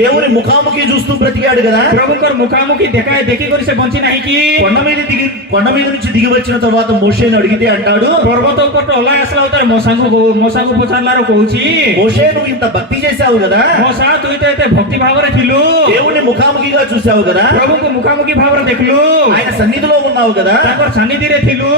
దేవుని ముఖాముఖి చూస్తూ బ్రతికాడు కదా. प्रभुଙ୍କର मुखामुखी देखी କରି ସେ ବଞ୍ଚି ନାହିଁ କି? కొండ మీద నుంచి దిగి వచ్చిన తర్వాత మోషేను అడిగితే అంటాడు, ପର୍ବତ ଉପରଠୁ ଓହ୍ଲାଇ ଆସିଲା ଭିତରେ ମୂଷାଙ୍କୁ ପଚାରିଲାରୁ କହୁଛି, మోషే నువ్వు ఇంత భక్తి చేశావు కదా, ମୂଷା ତୁ ତ ଏତେ ଭକ୍ତି ଭାବରେ ଥିଲୁ, దేవుని ముఖాముఖిగా చూసావు కదా, ପ୍ରଭୁଙ୍କୁ ముఖాముఖి ଭାବରେ ଦେଖିଲୁ, ఆయన సన్నిధిలో ఉన్నావు కదా, ତାଙ୍କର ସାନ୍ନିଧ୍ୟରେ ଥିଲୁ,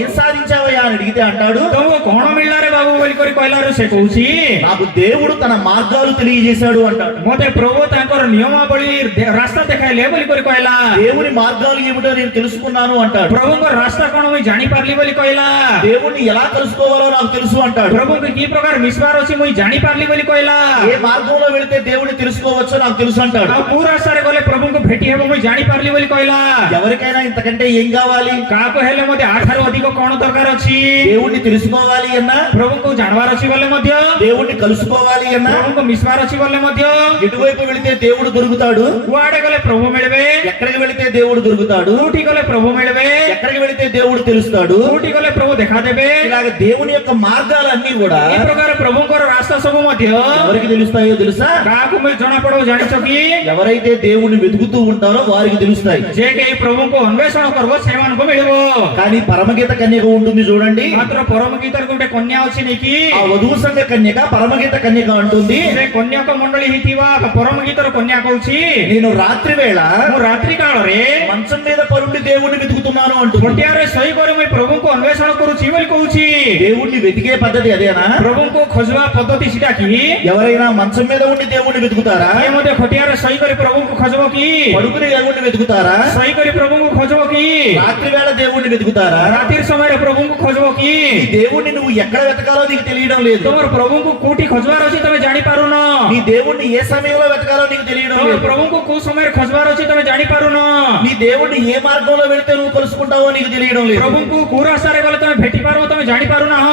ఏం సాధించావయ్యా అని అడిగితే అంటాడు, ତମକୁ କଣ ମିଳିଲା ରେ ବାବୁ ବୋଲି କରି କହିଲାରୁ ସେ କହୁଛି, నాకు దేవుడు తన మార్గాలు తెలియజేశాడు అంటాడు. ମତେ ପ୍ରଭୁ ତାଙ୍କର ନିୟମାବଳୀ ରାସ୍ତା ଦେଖାଇଲେ ବୋଲି କରି କହିଲା, దేవుని మార్గాలు ఏమిటో నేను తెలుసుకున్నాను అంటాడు. ପ୍ରଭୁଙ୍କର ରାସ୍ତା କଣ ମୁଇଁ ଜାଣିପାରିଲି ବୋଲି କହିଲା, దేవుణ్ణి ఎలా తెలుసుకోవాలో నాకు తెలుసు అంటాడు. ପ୍ରଭୁଙ୍କୁ କି ପ୍ରକାର ମିଶିବାର ଅଛି ମୁଇଁ ଜାଣିପାରିଲି ବୋଲି କହିଲା, ఏ మార్గంలో వెళితే దేవుణ్ణి తెలుసుకోవచ్చో నాకు తెలుసు అంటాడు. ଆଉ କୋଉ ରାସ୍ତାରେ ଗଲେ ପ୍ରଭୁଙ୍କୁ ଭେଟି ହେବ ମୁଇଁ ଜାଣିପାରିଲି ବୋଲି କହିଲା. ఎవరికైనా ఇంతకంటే ఏం కావాలి? କାହାକୁ ହେଲେ ମତେ ଆଠାରୁ ଅଧିକ କଣ ଦରକାର ଅଛି? దేవుణ్ణి తెలుసుకోవాలి అన్నా, ପ୍ରଭୁଙ୍କୁ ଜାଣିବାର ଅଛି ବୋଲେ ମଧ୍ୟ, దేవుణ్ణి కలుసుకోవాలి అన్నా, ପ୍ରଭୁଙ୍କୁ ମିଶିବାର ଅଛି ବୋଲେ ମଧ୍ୟ, ఎటువైపు వెళితే దేవుడు దొరుకుతాడు, କୁଆଡେ గଲେ ପ୍ରଭୁ ମିଳିବେ, ఎక్కడికి వెళితే దేవుడు దొరుకుతాడు, କୋଉଠି గଲେ ପ୍ରଭు ମିଳିବେ, ఎక్కడికి వెళితే దేవుడు తెలుస్తాడు. କୋଉଠି గଲେ ପ୍ରଭు ଦେଖାଦେବେ. ఇలాగ దేవుని యొక్క మార్గాలన్నీ కూడా ఈ ପ୍ରକାର ପ୍ରଭୁଙ୍କର ରାସ୍ତା ସବୁ ମଧ୍ୟ ఎవరికి తెలుస్తాయో తెలుసా? କାହାକୁ ଜଣା ପଡିବ ଜାଣିଛ କି? ఎవరైతే దేవుణ్ణి వెతుకుతూ ఉంటారో వారికి తెలుస్తాయి. ଯେ କେହି ପ୍ରଭୁଙ୍କୁ ଅନ୍వేଷଣ କରିବ ସେମାନଙ୍କୁ ମିଳିବ. కానీ పరమగీత కన్యక ఉంటుంది చూడండి, ମାତ୍ର ପରମ ଗୀତାରେ ଗୋଟେ କନ୍ୟା ଅଛି ନେଇକି, ఆ వధువు సంఘ కన్యక పరమగీత కన్యక అంటుంది, ସେ କନ୍ୟାକ ମଣ୍ଡଳୀ ହେଇଥିବା ପରମ ଗୀତର କନ୍ୟା କହୁଛି, నేను రాత్రి వేళ ମୁଁ ରାତ୍ରି କାଳରେ మంచం మీద పరుండి దేవుణ్ణి వెతుకుతున్నాను అంటుంది. ଖଟିଆରେ ଶୋଇ କରି ମୁଁ ପ୍ରଭୁଙ୍କୁ ଅନ୍వేଷଣ କରୁଛି ବୋଲି କହୁଛି. దేవుణ్ణి వెతికే పద్ధతి అదేనా? ପ୍ରଭୁଙ୍କୁ ଖୋଜିବା ପଦ୍ଧତି ସେଟା କି? ఎవరైనా మంచం మీద ఉండి దేవుణ్ణి వెతుకుతారా? କିଏ ମଧ୍ୟ ଖଟିଆରେ ଶୋଇ କରି ପ୍ରଭୁଙ୍କୁ ଖୋଜିବ କି? పడుకుని దేవుణ్ణి వెతుకుతారా? ଶୋଇ କରି ପ୍ରଭୁଙ୍କୁ ଖୋଜିବ କି? రాత్రి వేళ దేవుణ్ణి వెతుకుతారా? ରାତିର ସମୟରେ ପ୍ରଭୁଙ୍କୁ ଖୋଜିବ କି? ఈ దేవుణ్ణి నువ్వు ఎక్కడ వెతకాలో నీకు తెలియడం లేదు. ତମର ପ୍ରଭୁଙ୍କୁ କୋଉଠି ଖୋଜିବାର ଅଛି ତମେ ଜାଣିପାରୁନ. నీ దేవుణ్ణి ఏ సమయంలో వెతకాలో నీకు తెలియడం ତମର లేదు. ପ୍ରଭୁଙ୍କୁ କୋଉ ସମୟରେ ଖୋଜିବାର ଅଛି ତମେ ଜାଣିପାରୁନ. నీ దేవుణ్ణి ఏ మార్గంలో వెళితే నువ్వు కలుసుకుంటావో నీకు తెలియడం లేదు. ପ୍ରଭୁଙ୍କୁ କୋଉ ରାସ୍ତାରେ ଗଲେ ତମେ ଭେଟି ପାରିବ ତମେ ଜାଣିପାରୁନାହ.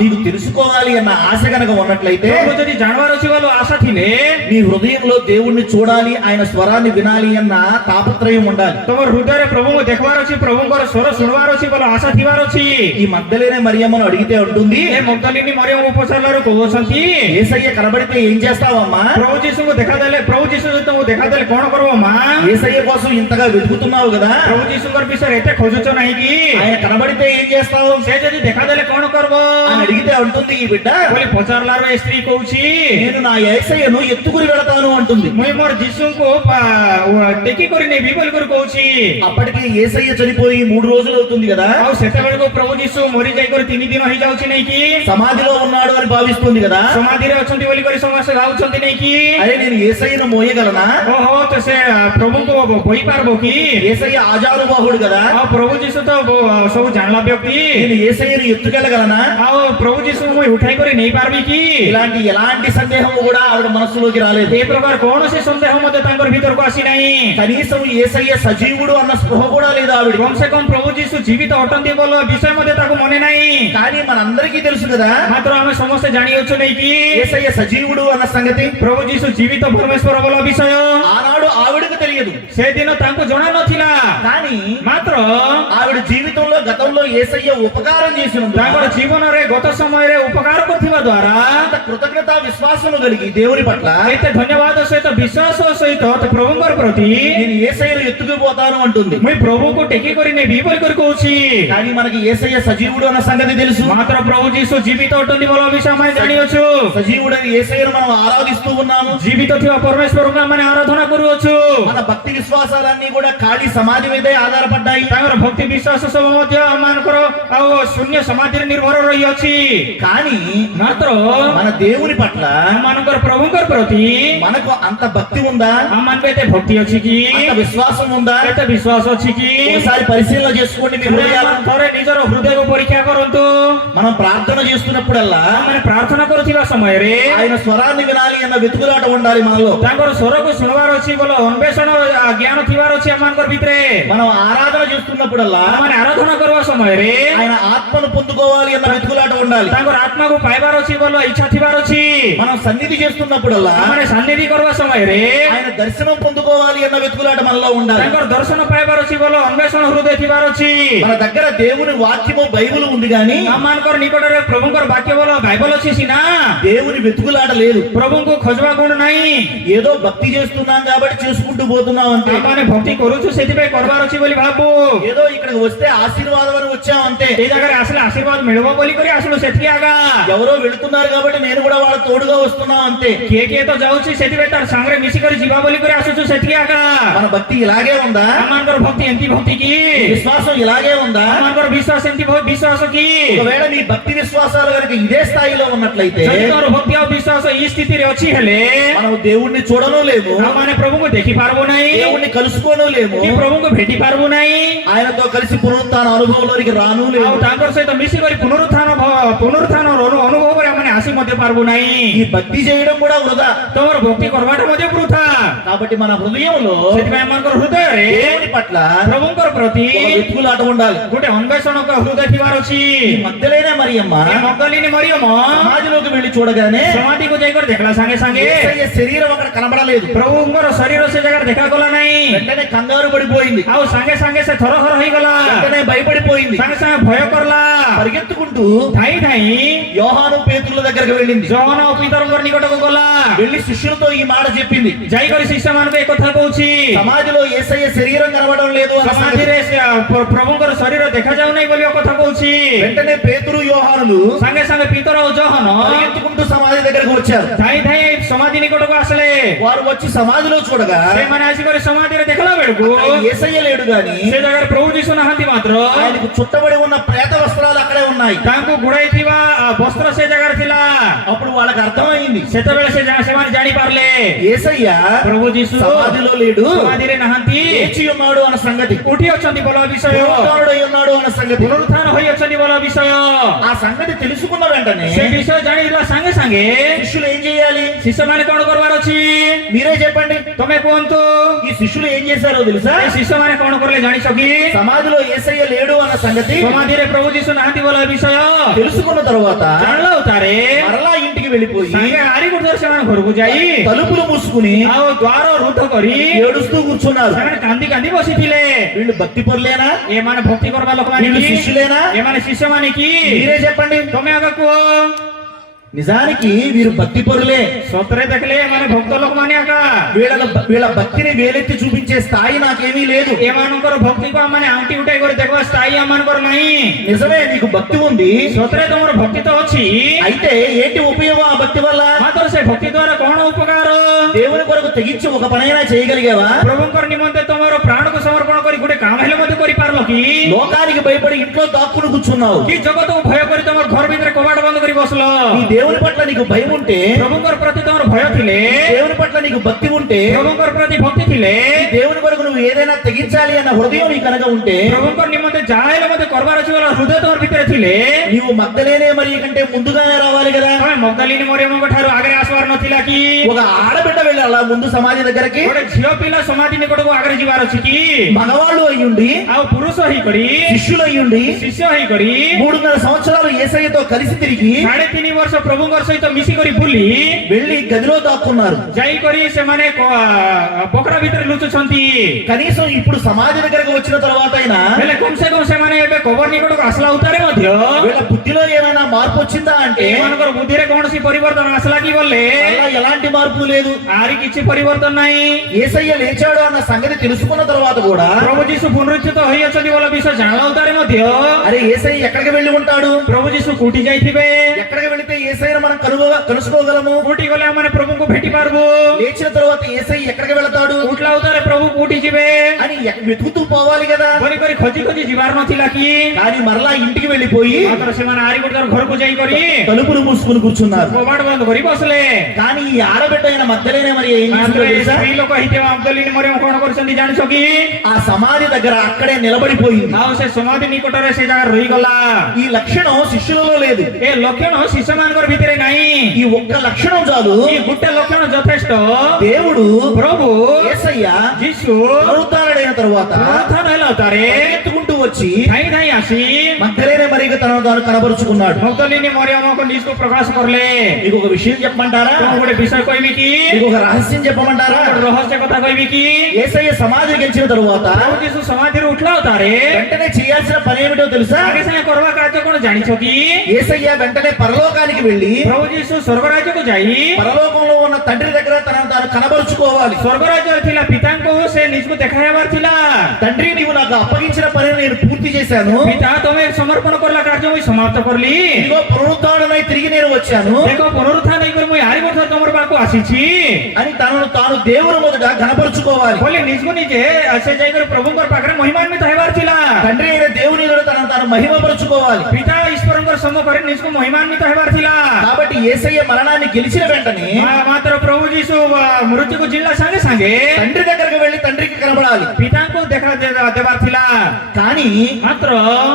నీకు తెలుసుకోవాలి అన్న ఆశ కనుక ఉన్నట్లయితే, ପ୍ରଭୁ ଯଦି ଜାଣିବାର ଅଛି ବୋଲି ଆଶା ଥିଲେ, నీ హృదయంలో దేవుణ్ణి చూడాలి, ఆయన స్వరాన్ని వినాలి అన్న తాపత్రయం ఉండాలి. ତମର ହୃଦୟରେ ପ୍ରଭୁଙ୍କୁ ଦେଖିବାର ଅଛି, ପ୍ରଭୁଙ୍କର ସ୍ୱର ଶୁଣିବାର ଅଛି ବୋଲି ଆଶା ଥିବାର ଅଛି. ఈ మగ్దలేనే మరియమ్మను అడిగితే ఉంటుంది, ଏ ମగ్ଦଲିନୀ ମରିୟମ ଉପଚାରିଲାରୁ କହୁଛନ୍ତି, యేసయ్య కనబడితే ఏం చేస్తావమ్మా? ପ୍ରଭୁ ଯୀଶୁଙ୍କୁ ଦେଖାଦେଲେ, ପ୍ରଭୁ ଯୀଶୁ ତମକୁ ଦେଖାଦେଲେ କଣ କରିବ ମା? యేసయ్య కోసం ఇంతగా వెతుకుతున్నావు కదా, ପ୍ରଭୁ ଯୀଶୁଙ୍କର ବିଷୟରେ ଏତେ ଖୋଜୁଛ ନାହିଁ କି? ఆయన కనబడితే ఏం చేస్తావు ସେ ଯଦି ଦେଖାଦେଲେ କଣ କରିବ అని అడిగితే అంటుంది ఈ బిడ్డ, ବୋଲି ପଚାରିଲାରୁ ଏ ସ୍ତ୍ରୀ କହୁଛି, నేను నా యేసయ్యను ఎత్తుకుని వెళతాను అంటుంది. ମୁଇଁ ମୋର ଯୀଶୁଙ୍କୁ ଟେକି କରି ନେବି ବୋଲି କରି କହୁଛି. అప్పటికి యేసయ్య చనిపోయి 3 రోజులు అవుతుంది కదా, ଆଉ ସେତେବେଳକୁ ପ୍ରଭୁ ଯୀଶୁ ମରି ଯାଇକରି 3 ଦିନ ହେଇଯାଉଛି ନାଇଁ କି? సమాధిలో ఉన్నాడు అని భావిస్తుంది కదా. ସମାଧିରେ ଅଛନ୍ତି ବୋଲି କରି ସମସ୍ତେ ଭାବୁଛନ୍ତି ନାଇଁ କି? అరే నేను యేసయ్యను మోయగలనా? ଓହୋ ତ ସେ ପ୍ରଭୁଙ୍କୁ ବୋହି ପାରିବ କି? యేసయ్య ఆజానుబాహుడు కదా, ଆଉ ପ୍ରଭୁ ଯୀଶୁ ତ ସବୁ ଜାଣିଲା ବ୍ୟକ୍ତି, నేను యేసయ్యను ఎత్తుకెళ్ళగలనా? ଆଉ ପ୍ରଭୁ ଯୀଶୁଙ୍କୁ ମୁଇଁ ଉଠାଇ କରି ନେଇ ପାରିବି କି? ఎలాంటి సందేహం కూడా ఆవిడ మనసులోకి రాలేదు. ఏ ప్రକାର కୌଣସି ସନ୍ଦେହ ମଧ୍ୟ ତାଙ୍କର ଭିତରକୁ ଆସିନାହିଁ. కనీసం యేసయ్య సజీవుడు అన్న స్పృహ కూడా లేదు ఆవిడ. କମ ସେ କମ ପ୍ରଭୁ ଯୀଶୁ ଜୀବିତ ଅଟନ୍ତି ବୋଲ ବିଷୟ ମଧ୍ୟ ତାକୁ ମନେ ନାହିଁ. కానీ మనందరికీ తెలుసు కదా, ମାତ୍ର ଆମେ ସମସ୍ତେ ଜାଣିଅଛୁ ନାଇଁ କି? యేసయ్య సజీవుడు అన్న సంగతి ପ୍ରଭୁ ଯୀଶୁ ଜୀବିତ ପରମେଶ୍ୱର ବୋଲ ବିଷୟ ఆనాడు ఆవిడకు తెలియదు. ସେଦିନ ତାଙ୍କୁ ଜଣା ନଥିଲା. కానీ ମାତ୍ର ఆవిడ జీవితంలో గతంలో యేసయ్య ఉపకారం చేసినందుకు, ତାଙ୍କର ଜୀବନରେ ଗତ ସମୟରେ ଉପକାର କରିଥିବା ଦ୍ୱାରା అంత కృతజ్ఞత విశ్వాసము కలిగి దేవుని పట్ల ଏତେ ଧନ୍ୟବାଦ ସହିତ ବିଶ୍ୱାସ ସହିତ ପ୍ରଭୁଙ୍କର ପ୍ରତି నేను యేసయ్యను ఎత్తుకుపోతాను అంటుంది. ମୁଇଁ ପ୍ରଭୁଙ୍କୁ ଟେକି କରି ନେବି ବୋଲି କରି କହୁଛି. కానీ మనకి యేసయ్య సజీవుడు అన్న సంగతి తెలుసు. ମାତ୍ର ପ୍ରଭୁ ଯୀଶୁ ଜୀବିତ ଅଟନ୍ତି ବୋଲ ବିଷୟ ଆମେ ଜାଣିଅଛୁ. సజీవుడని యేసయ్యను మనం ఆరాధిస్తూ ఉన్నాము. ଜୀବିତ ଥିବା ପରମେଶ୍ୱରଙ୍କୁ ଆମେ ଆରାଧନା କରୁଅଛୁ. మన భక్తి విశ్వాసాలన్నీ కూడా ఖాళీ సమాధి మీదే ఆధారపడ్డాయి. ତାଙ୍କର ଭକ୍ତି ବିଶ୍ୱାସ ସବୁ ମଧ୍ୟ ଆମମାନଙ୍କର ଆଉ ଶୂନ୍ୟ ସମାଧିରେ ନିର୍ଭର ରହିଅଛି. కానీ ମାତ୍ର మన దేవుని పట్ల ଆମମାନଙ୍କର ପ୍ରଭୁଙ୍କର ପ୍ରତି మనకు అంత భక్తి ఉందా? ଆମମାନଙ୍କୁ ଏତେ ଭକ୍ତି ଅଛି କି? అంత విశ్వాసం ఉందా? ଏତେ ବିଶ୍ୱାସ ଅଛି କି? ఒకసారి పరిశీలన చేసుకోండి మీ హృదయాలను. ଥରେ ନିଜର ହୃଦୟକୁ ପରୀକ୍ଷା କରନ୍ତୁ. మనం ప్రార్థన చేస్తున్నప్పుడల్లా ଆମେ ପ୍ରାର୍ଥନା କରୁଥିବା ସମୟରେ ఆయన స్వరాన్ని వినాలి అన్న వెతుకులాట ఉండాలి మనలో. ତାଙ୍କର ସ୍ୱରକୁ ଶୁଣିବାର ଅଛି ବୋଲ ବୋଲ ଅନ୍ବେଷଣ ଜ୍ଞାନ ଥିବାର ଅଛି ଆମମାନଙ୍କର ଭିତରେ మనం ఆరాధన చేస్తున్నప్పుడల్లా ମାନେ ଆରାଧନା କରିବା ସମୟରେ ఆయన ఆత్మను పొందుకోవాలి అన్న వెతుకులాట ఉండాలి. ତାଙ୍କର ଆତ୍ମାକୁ ପାଇବାର ଅଛି ବୋଲ ଇଚ୍ଛା ଥିବାର ଅଛି మనం సన్నిధి చేస్తున్నప్పుడల్లా ମାନେ సన్నిధి କରିବା ସମୟରେ ఆయన దర్శనం పొందుకోవాలి అన్న వెతుకులాట మనలో ఉండాలి. ତାଙ୍କର ଦର୍ଶନ ପାଇବାର ଅଛି ବୋଲ ଅନ୍ବେଷଣ ହୃଦୟ ଥିବାର ଅଛି మన దగ్గర దేవుని వాక్యము బైబిల్ ఉంది కానీ ଆମମାନଙ୍କର ନିକଟରେ ପ୍ରଭୁଙ୍କର ବାକ୍ୟ ବୋଲ ବାଇବଲ ଅଛି ସିନା దేవుని వెతుకులాట లేదు. ପ୍ରଭୁଙ୍କୁ ଖୋଜବା ଗୁଣ ନାହିଁ ఏదో భక్తి చేస్తున్నాం కాబట్టి చేసుకుంటూ పోతున్నాం అంతే. ଆମମାନେ ଭକ୍ତି କରୁଛୁ ସେଥିପାଇଁ କରିବାର ଅଛି ବୋଲି ଭାବୁ ఏదో ఇక్కడికి వస్తే ఆశీర్వాదం అని వచ్చాం అంతే. ଏଇ ଜାଗାରେ ଆସିଲେ ଆଶୀର୍ବାଦ ମିଳିବ ବୋଲି କରି ଆସିଲୁ ସେତିକି ଆଗା ఎవరో వెళుతున్నారు కాబట్టి నేను కూడా వాళ్ళ తోడుగా వస్తున్నాం అంతే. କିଏ ତ ଯାଉଛି ସେଥିପାଇଁ ତାର ସାଙ୍ଗରେ ମିଶିକରି ଯିବା ବୋଲି କରି ଆସୁଛୁ ସେତିକି ଆଗା మన భక్తి ఇలాగే ఉందా? ଆମମାନଙ୍କର ଭକ୍ତି ଏମିତି ଭକ୍ତି କି విశ్వాసం ఇలాగే ఉందా? ଆମମାନଙ୍କର ବିଶ୍ୱାସ ଏମିତି ବିଶ୍ୱାସ କି ఒకవేళ మీ భక్తి విశ్వాసాలు కనుక ఇదే స్థాయిలో ఉన్నట్లయితే ଯଦି ତୋର ଭକ୍ତି ଆଉ ବିଶ୍ୱାସ ఈ ସ୍ଥିତିରେ ଅଛି ହେଲେ మనం దేవుణ్ణి చూడను లేము, ଆମମାନେ ପ୍ରଭୁଙ୍କୁ ଦେଖି ପାରିବୁ ନାହିଁ దేవుణ్ణి కలుసుకోను లేము, କି ପ୍ରଭୁଙ୍କୁ ଭେଟି ପାରିବୁ ନାହିଁ ఆయనతో కలిసి పునరుత్థాన అనుభవంలోనికి రాను ଆଉ లేము. ତାଙ୍କର ସହିତ ମିଶିକରି ପୁନରୁତ୍ଥାନ ଅନୁଭବରେ ଆମେ ଆସି ମଧ୍ୟ ପାରିବୁ ନାହିଁ ఈ భక్తి చేయడం కూడా వృధా. ତମର ଭକ୍ତି କରିବାଟା ମଧ୍ୟ ବୃଥା కాబట్టి మన హృదయంలో ସେଥିପାଇଁ ଆମମାନଙ୍କର ହୃଦୟରେ దేవుని పట్ల ପ୍ରଭୁଙ୍କର ପ୍ରତି ఒక వెతుకులాట ఉండాలి. ଗୋଟେ ଅନ୍వేଷଣ ହୃଦୟ ଥିବାର ଅଛି ఈ మధ్యలోనే మరియమ్మ ମଗଦଲିନୀ ମରିୟମ సమాధిలోకి వెళ్లి చూడగానే ସମାଧିକୁ ଯାଇକରି ଦେଖିଲା ସାଙ୍ଗେ ସାଙ୍ଗେ యేసయ్య శరీరం అక్కడ కనబడలేదు. ପ୍ରଭୁଙ୍କର ଶରୀର ସେ ଜାଗାରେ ଦେଖାଗଲା ନାହିଁ వెంటనే కంగారు పడిపోయింది, ଆଉ ସାଙ୍ଗେ ସାଙ୍ଗେ ସେ ଥରଥର ହେଇଗଲା వెంటనే భయపడిపోయింది. ସାଙ୍ଗେ ସାଙ୍ଗେ ଭୟ କରଲା పరిగెత్తుకుంటూ ଧାଇଁ ଧାଇଁ యోహాను పేతురుల దగ్గరికి వెళ్ళింది. ଜହନ ଓ ପିତରଙ୍କର ନିକଟକୁ ଗଲା వెళ్లి శిష్యులతో ఈ మాట చెప్పింది. ଯାଇକରି ଶିଷ୍ୟମାନଙ୍କୁ ଏ କଥା କହୁଛି సమాధిలో యేసయ్య శరీరం కనబడడం లేదు అన్న సంగతి. ସମାଧିରେ ପ୍ରଭୁଙ୍କର ଶରୀର ଦେଖାଯାଉ ନାହିଁ ବୋଲି କଥା କହୁଛି వెంటనే పేతురు యోహానులు ସାଙ୍ଗେ ସାଙ୍ଗେ ପିତର ଓ ଜହନ పరిగెత్తుకుంటూ సమాధి దగ్గరకు వచ్చారు. ଧାଇଁ ଧାଇଁ ସମାଧି ନିକଟକୁ ଆସିଲେ వారు వచ్చి సమాధిలో చూడగా ସେମାନେ ଆସିକରି ସମାଧିରେ ଦେଖିଲା ବେଳକୁ అక్కడ యేసయ్య లేడు గాని ସେ ଜାଗାରେ ପ୍ରଭୁ ଯୀଶୁ ନାହାନ୍ତି ମାତ୍ର ఆయనకు చుట్టబడి ఉన్న ప్రేత వస్త్రాలు అక్కడే ఉన్నాయి. ତାଙ୍କୁ ଘୋଡାଇଥିବା ବସ୍ତ୍ର ସେ ଜାଗାରେ ଥିଲା అప్పుడు వాళ్ళకి అర్థమైంది, ସେତେବେଳେ ସେମାନେ ଜାଣିପାରିଲେ యేసయ్య ପ୍ରଭୁ ଯୀଶୁ సమాధిలో లేడు, ସମାଧିରେ ନାହାନ୍ତି లేచి ఉన్నాడు అన్న సంగతి, ଉଠି ଅଛନ୍ତି ଭଲ ବିଷୟ పునరుత్థానుడై ఉన్నాడు అన్న సంగతి. ପୁନରୁତ୍ଥାନ ହୋଇ ଅଛନ୍ତି ଭଲ ବିଷୟ ఆ సంగతి తెలుసుకున్న వెంటనే ସେ ବିଷୟ ଜାଣିବା ସାଙ୍ଗେ ସାଙ୍ଗେ శిష్యులు ఏం చేయాలి? ଶିଷ୍ୟମାନେ କଣ କରିବାର ଅଛି మీరే చెప్పండి. ତମେ କୁହନ୍ତୁ ఈ శిష్యులు ఏం చేశారో తెలుసా? ଏ ଶିଷ୍ୟମାନେ କଣ କରିଲେ ଜାଣିଛ କି సమాధిలో యేసయ్య లేడు అన్న సంగతి ସମାଧିରେ ପ୍ରଭୁ ଯୀଶୁ ନାହାନ୍ତି ଭଲ ବିଷୟ తెలుసుకున్న తర్వాత ଜାଣିଲା ଉତାରେ మరలా ఇంటికి వెళ్ళిపోయి ସାଙ୍ଗେ ଆରିଗୁଡରେ ସେମାନେ ଘରକୁ ଯାଇ తలుపులు మూసుకుని ଆଉ ଦ୍ୱାର ରୁଦ୍ଧ କରି ఏడుస్తూ కూర్చున్నారు. ସେମାନେ କାନ୍ଦି କାନ୍ଦି ବସିଥିଲେ వీళ్ళు భక్తి పరులేనా? ଏମାନେ ଭକ୍ତି କରିବା ଲୋକମାନେ వీళ్ళు କି శిష్యులేనా? ଏମାନେ ଶିଷ୍ୟମାନେ କି మీరే చెప్పండి. ତମେ ଆଗ କୁହ నిజానికి వీరు భక్తి పరులే. ସତରେ ଦେଖିଲେ ଏମାନେ ଭକ୍ତ ଲୋକମାନେ ଆକା వీళ్ళ భక్తిని వేలెత్తి చూపించే స్థాయి నాకేమీ లేదు. ଏମାନଙ୍କର ଭକ୍ତିକୁ ଆମେ ଆଉଟି ଉଠାଇ କରି ଦେଖିବା ସ୍ଥାୟୀ ଏମାନଙ୍କର ନାହିଁ నిజమే, నీకు భక్తి ఉంది, ସତରେ ତମର ଭକ୍ତି ତ ଅଛି అయితే ఏంటి ఉపయోగం ఆ భక్తి వల్ల? ମାତ୍ର ସେ ଭକ୍ତି ଦ୍ୱାରା କଣ ଉପକାର దేవుని కొరకు తెగించి ఒక పనైనా చేయగలిగావా? ପ୍ରଭୁଙ୍କର ନିମନ୍ତେ ତମର ପ୍ରାଣକୁ ସମର୍ପଣ କରି ଗୋଟେ କାମ ହେଲେ ମଧ୍ୟ କରିପାରିଲ କି లోకానికి భయపడి ఇంట్లో దాక్కుని కూర్చున్నావు. କି ଜଗତକୁ ଭୟ କରି ତମର ଘର ଭିତରେ କବାଟ ବନ୍ଦ କରି ବସିଲ నీ దేవుని పట్ల నీకు భయం ఉంటే, ପ୍ରଭୁଙ୍କର ପ୍ରତି ତମର ଭୟ ଥିଲେ దేవుని పట్ల నీకు భక్తి ఉంటే, ପ୍ରଭୁଙ୍କର ପ୍ରତି ଭକ୍ତି ଥିଲେ నీ దేవుని కొరకు నువ్వు ఏదైనా తెగించాలి అన్న హృదయం నీకు కనుక ఉంటే, ପ୍ରଭୁଙ୍କର ନିମନ୍ତେ ଯାହା ହେଲେ ମଧ୍ୟ କରିବାର ଅଛି ବୋଲି ହୃଦୟ ତମର ଭିତରେ ଥିଲେ నీవు మగ్ధలేనే మరి కంటే ముందుగానే రావాలి కదా. ତମେ ମଗଦଲିନୀ ମରିୟମଙ୍କ ଠାରୁ ଆଗରେ ଆସିବାର ନଥିଲା କି ఒక ఆడబిడ్డ వెళ్ళాలా ముందు సమాధి దగ్గరకి? ଗୋଟେ ଝିଅ ପିଲା ସମାଧି ନିକଟକୁ ଆଗରେ ଯିବାର ଅଛି କି మగవాళ్ళు అయ్యుండి, ଆଉ ପୁରୁଷ ହେଇକରି శిష్యులు అయ్యుండి, ଶିଷ୍ୟ ହେଇକରି 3.5 సంవత్సరాలు యేసయ్యతో కలిసి తిరిగి 3.5 ବର୍ଷ ପ୍ରଭୁଙ୍କର ସହିତ ମିଶିକରି ବୁଲି వెళ్ళి గదిలో దాక్కున్నారు. ଯାଇକରି ସେମାନେ ପକଡ଼ା ଭିତରେ ଲୁଚୁଛନ୍ତି కనీసం ఇప్పుడు సమాధి దగ్గరకు వచ్చిన తర్వాత అయినా ହେଲେ କମ ସେ କମ ସେମାନେ ଏବେ କବର ନିକଟକୁ ଆସିଲା ଉତ୍ତାରେ ମଧ୍ୟ వీళ్ళ బుద్ధిలో ఏమైనా మార్పు వచ్చిందా అంటే ଏମାନଙ୍କର ବୁଦ୍ଧିରେ କୌଣସି ପରିବର୍ତ୍ତନ ଆସିଲା କି ବୋଲେ అలా ఎలాంటి మార్పు లేదు. ଆରି କିଛି ପରିବର୍ତ୍ତନ ନାହିଁ యేసయ్య లేచాడు అన్న సంగతి తెలుసుకున్న తర్వాత కూడా ପ୍ରଭୁ ଯୀଶୁ ପୁନରୁତ୍ଥିତ ହୋଇଅଛନ୍ତି ବୋଲ ବିଷୟ ଜାଣିଲା ଉତ୍ତାରେ ମଧ୍ୟ అరే యేసయ్య ఎక్కడికి వెళ్ళి ఉంటాడు? ପ୍ରଭୁ ଯୀଶୁ କୋଉଠି ଯାଇଥିବେ ఎక్కడికి వెళితే యేసయ్యను మనం కలుసుకోగలము? କୋଉଠି ଗଲେ ଆମେ ପ୍ରଭୁଙ୍କୁ ଭେଟି ପାରିବୁ లేచిన తర్వాత యేసయ్య ఎక్కడికి వెళతాడు ଉଠିଲା ଉତ୍ତାରେ ପ୍ରଭୁ କୋଉଠି ଯିବେ అని వెతుకుతూ పోవాలి కదా. ବୋଲି କରି ଖୋଜି ଖୋଜି ଯିବାର ନଥିଲା କି కానీ మరలా ఇంటికి వెళ్ళిపోయి ମାତ୍ର ସେମାନେ ଆରିଗୁଡାର ଘରକୁ ଯାଇକରି తలుపులు మూసుకుని కూర్చున్నారు. କବାଟ ବନ୍ଦ କରି ବସିଲେ కానీ ఈ ఆడబిడ్డ అయిన మధ్యలోనే మరి ఏం ମାତ୍ର చేసిందో ଏ తెలుసా? ସ୍ତ୍ରୀ ଲୋକ ହେଇଥିବା ମగ్ଦଲିନୀ ମରିୟମ କଣ କରିଛନ୍ତି ଜାଣିଛ କି ఆ సమాధి దగ్గర అక్కడే నిలబడిపోయింది. ଆଉ ସେ ସମାଧି ନିକଟରେ ସେ ଜାଗାରେ ରହିଗଲା ఈ లక్షణం శిష్యులలో లేదు. ଏ ଲକ୍ଷଣ ଶିଷ୍ୟମାନଙ୍କର ଭିତରେ ନାହିଁ ఈ ఒక్క లక్షణం చాలు. ఈ ଗୋଟେ ଲକ୍ଷଣ ଯଥେଷ୍ଟ దేవుడు ପ୍ରଭୁ యేసయ్య యేసయ్య যিশু పునరుద్ధానుడైన తరువాత পুনরুত্থান হইল তারে ఎత్తుకుంటూ వచ్చి ধাই ধাই আসি మగ్దలేనే మరియకు తనను తాను కనబరుచుకున్నాడు. মগদলিনী মরিয়মকে নিজকে প্রকাশ করলে। మీకు ఒక విషయం చెప్పమంటారా? গোটে বিষয় কইবি কি? మీకు ఒక రహస్యం చెప్పమంటారా? রহস্য কথা কইবি কি? యేసయ్య సమాధికి గెలిచిన తరువాత প্রভু যিশু সমাধির উঠলাও তারে వెంటనే చేయాల్సిన పని ఏమిటో తెలుసా? সাথে সাথে করবা কার্য কোন জানিছ কি? యేసయ్య వెంటనే పరలోకానికి వెళ్ళి প্রভু যিশু স্বর্গরাজ্যకు যাই పరలోకంలో ఉన్న తండ్రి దగ్గర తనను తాను కనబరుచుకోవాలి. স্বর্গরাজ্য ଥିଲା ପିତାଙ୍କୁ ସେ ନିଜକୁ ଦେଖାଇବାର ଥିଲା। తండ్రి నీవు నాకు అప్పగించిన పని నేను పూర్తి చేశాను. পিতা তুমি সমর্পণ করলা কার্য মুই সমাপ্ত করলি। ఇదిగో పునరుద్ధానుడై తిరిగి నేను వచ్చాను. দেখো পুনরুত্থান হই করে মুই আরি বছর তোমার পাখু আসিছি అని తనను తాను దేవుని మొదట కనబరుచుకోవాలి. বলে নিজକୁ নিজে সে যাই করে প্রভুଙ୍କର পাখରେ মহিমান্বিত হেবার ଥିଲା। తండ్రి అయిన దేవుని ఎదుట తనను తాను మహిమపరుచుకోవాలి. পিতা ঈশ্বরଙ୍କର সম্মুఖରେ নিজକୁ মহিమాন্বিତ হেবার ଥିଲା। కాబట్టి యేసయ్య మరణాన్ని గెలిచిన వెంటనే মাত্র প্রভু যিশু মৃত্যুକୁ ଜିଣିଲା ସାଙ୍ଗେ ସାଙ୍ଗେ తండ్రి దగ్గరకు వెళ్ళి తండ్రికి కనబడాలి. পিতাଙ୍କୁ দেখা দেবার ଥିଲା। కానీ মাত্র